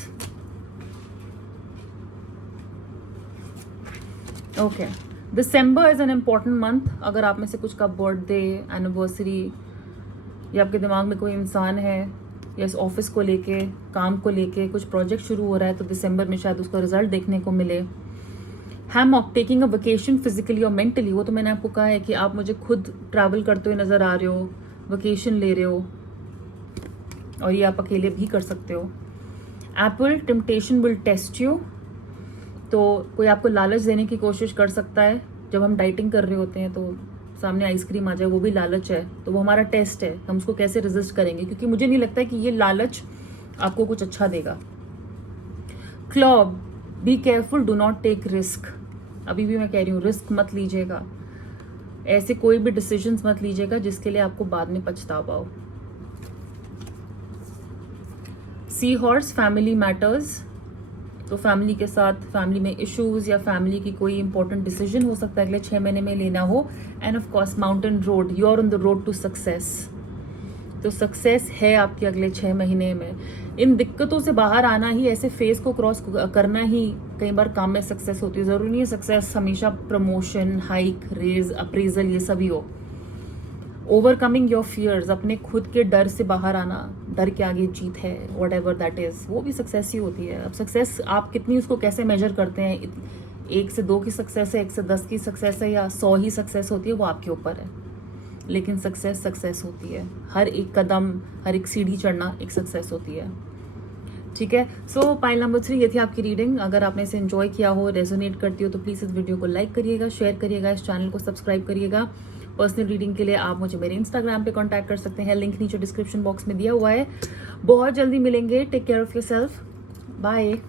Okay. December is an important month. अगर आप में से कुछ का बर्थडे, एनिवर्सरी, या आपके दिमाग में कोई इंसान है, या इस ऑफिस को लेके, काम को लेके कुछ प्रोजेक्ट शुरू हो रहा है, तो दिसंबर में शायद उसका रिजल्ट देखने को मिले। Hammock, taking a vacation physically और मेंटली। वो तो मैंने आपको कहा है कि आप मुझे खुद ट्रैवल करते हुए नजर आ रहे हो, वेकेशन ले रहे हो, और ये आप अकेले भी कर सकते हो। Apple, temptation will test you. तो कोई आपको लालच देने की कोशिश कर सकता है। जब हम डाइटिंग कर रहे होते हैं तो सामने आइसक्रीम आ जाए, वो भी लालच है, तो वो हमारा टेस्ट है, हम उसको कैसे रेजिस्ट करेंगे, क्योंकि मुझे नहीं लगता है कि ये लालच आपको कुछ अच्छा देगा। Claw, be careful, do not take risk. अभी भी मैं कह रही हूँ, रिस्क मत लीजिएगा। ऐसे कोई भी डिसीजंस मत लीजिएगा जिसके लिए आपको बाद में पछतावा हो। Sea horse, family matters. तो फैमिली के साथ, फैमिली में इश्यूज या फैमिली की कोई इंपॉर्टेंट डिसीजन हो सकता है अगले 6 महीने में लेना हो। And of course mountain road, you are on the road to success. तो सक्सेस है आपके अगले 6 महीने में। इन दिक्कतों से बाहर आना ही, ऐसे फेज को क्रॉस करना ही कई बार काम में सक्सेस होती है। जरूरी नहीं है सक्सेस हमेशा प्रमोशन, हाइक, रेज, अप्रेजल ये सभी हो। ओवरकमिंग योर फियर्स, अपने खुद के डर से बाहर आना, डर के आगे जीत है, वट एवर दैट इज, वो भी सक्सेस ही होती है। अब सक्सेस आप कितनी उसको कैसे मेजर करते हैं, 1 से 2 की सक्सेस है, 1 से 10 की सक्सेस है, या 100 ही सक्सेस होती है, वो आपके ऊपर है। लेकिन सक्सेस सक्सेस होती है, हर एक कदम, हर एक सीढ़ी चढ़ना एक सक्सेस होती है। ठीक है, सो पाइल नंबर 3 ये थी आपकी रीडिंग। अगर आपने इसे एंजॉय किया हो, रेजोनेट करती हो, तो प्लीज़ इस वीडियो को लाइक करिएगा, शेयर करिएगा, इस चैनल को सब्सक्राइब करिएगा। पर्सनल रीडिंग के लिए आप मुझे मेरे इंस्टाग्राम पे कांटेक्ट कर सकते हैं, लिंक नीचे डिस्क्रिप्शन बॉक्स में दिया हुआ है। बहुत जल्दी मिलेंगे, take care of yourself, bye.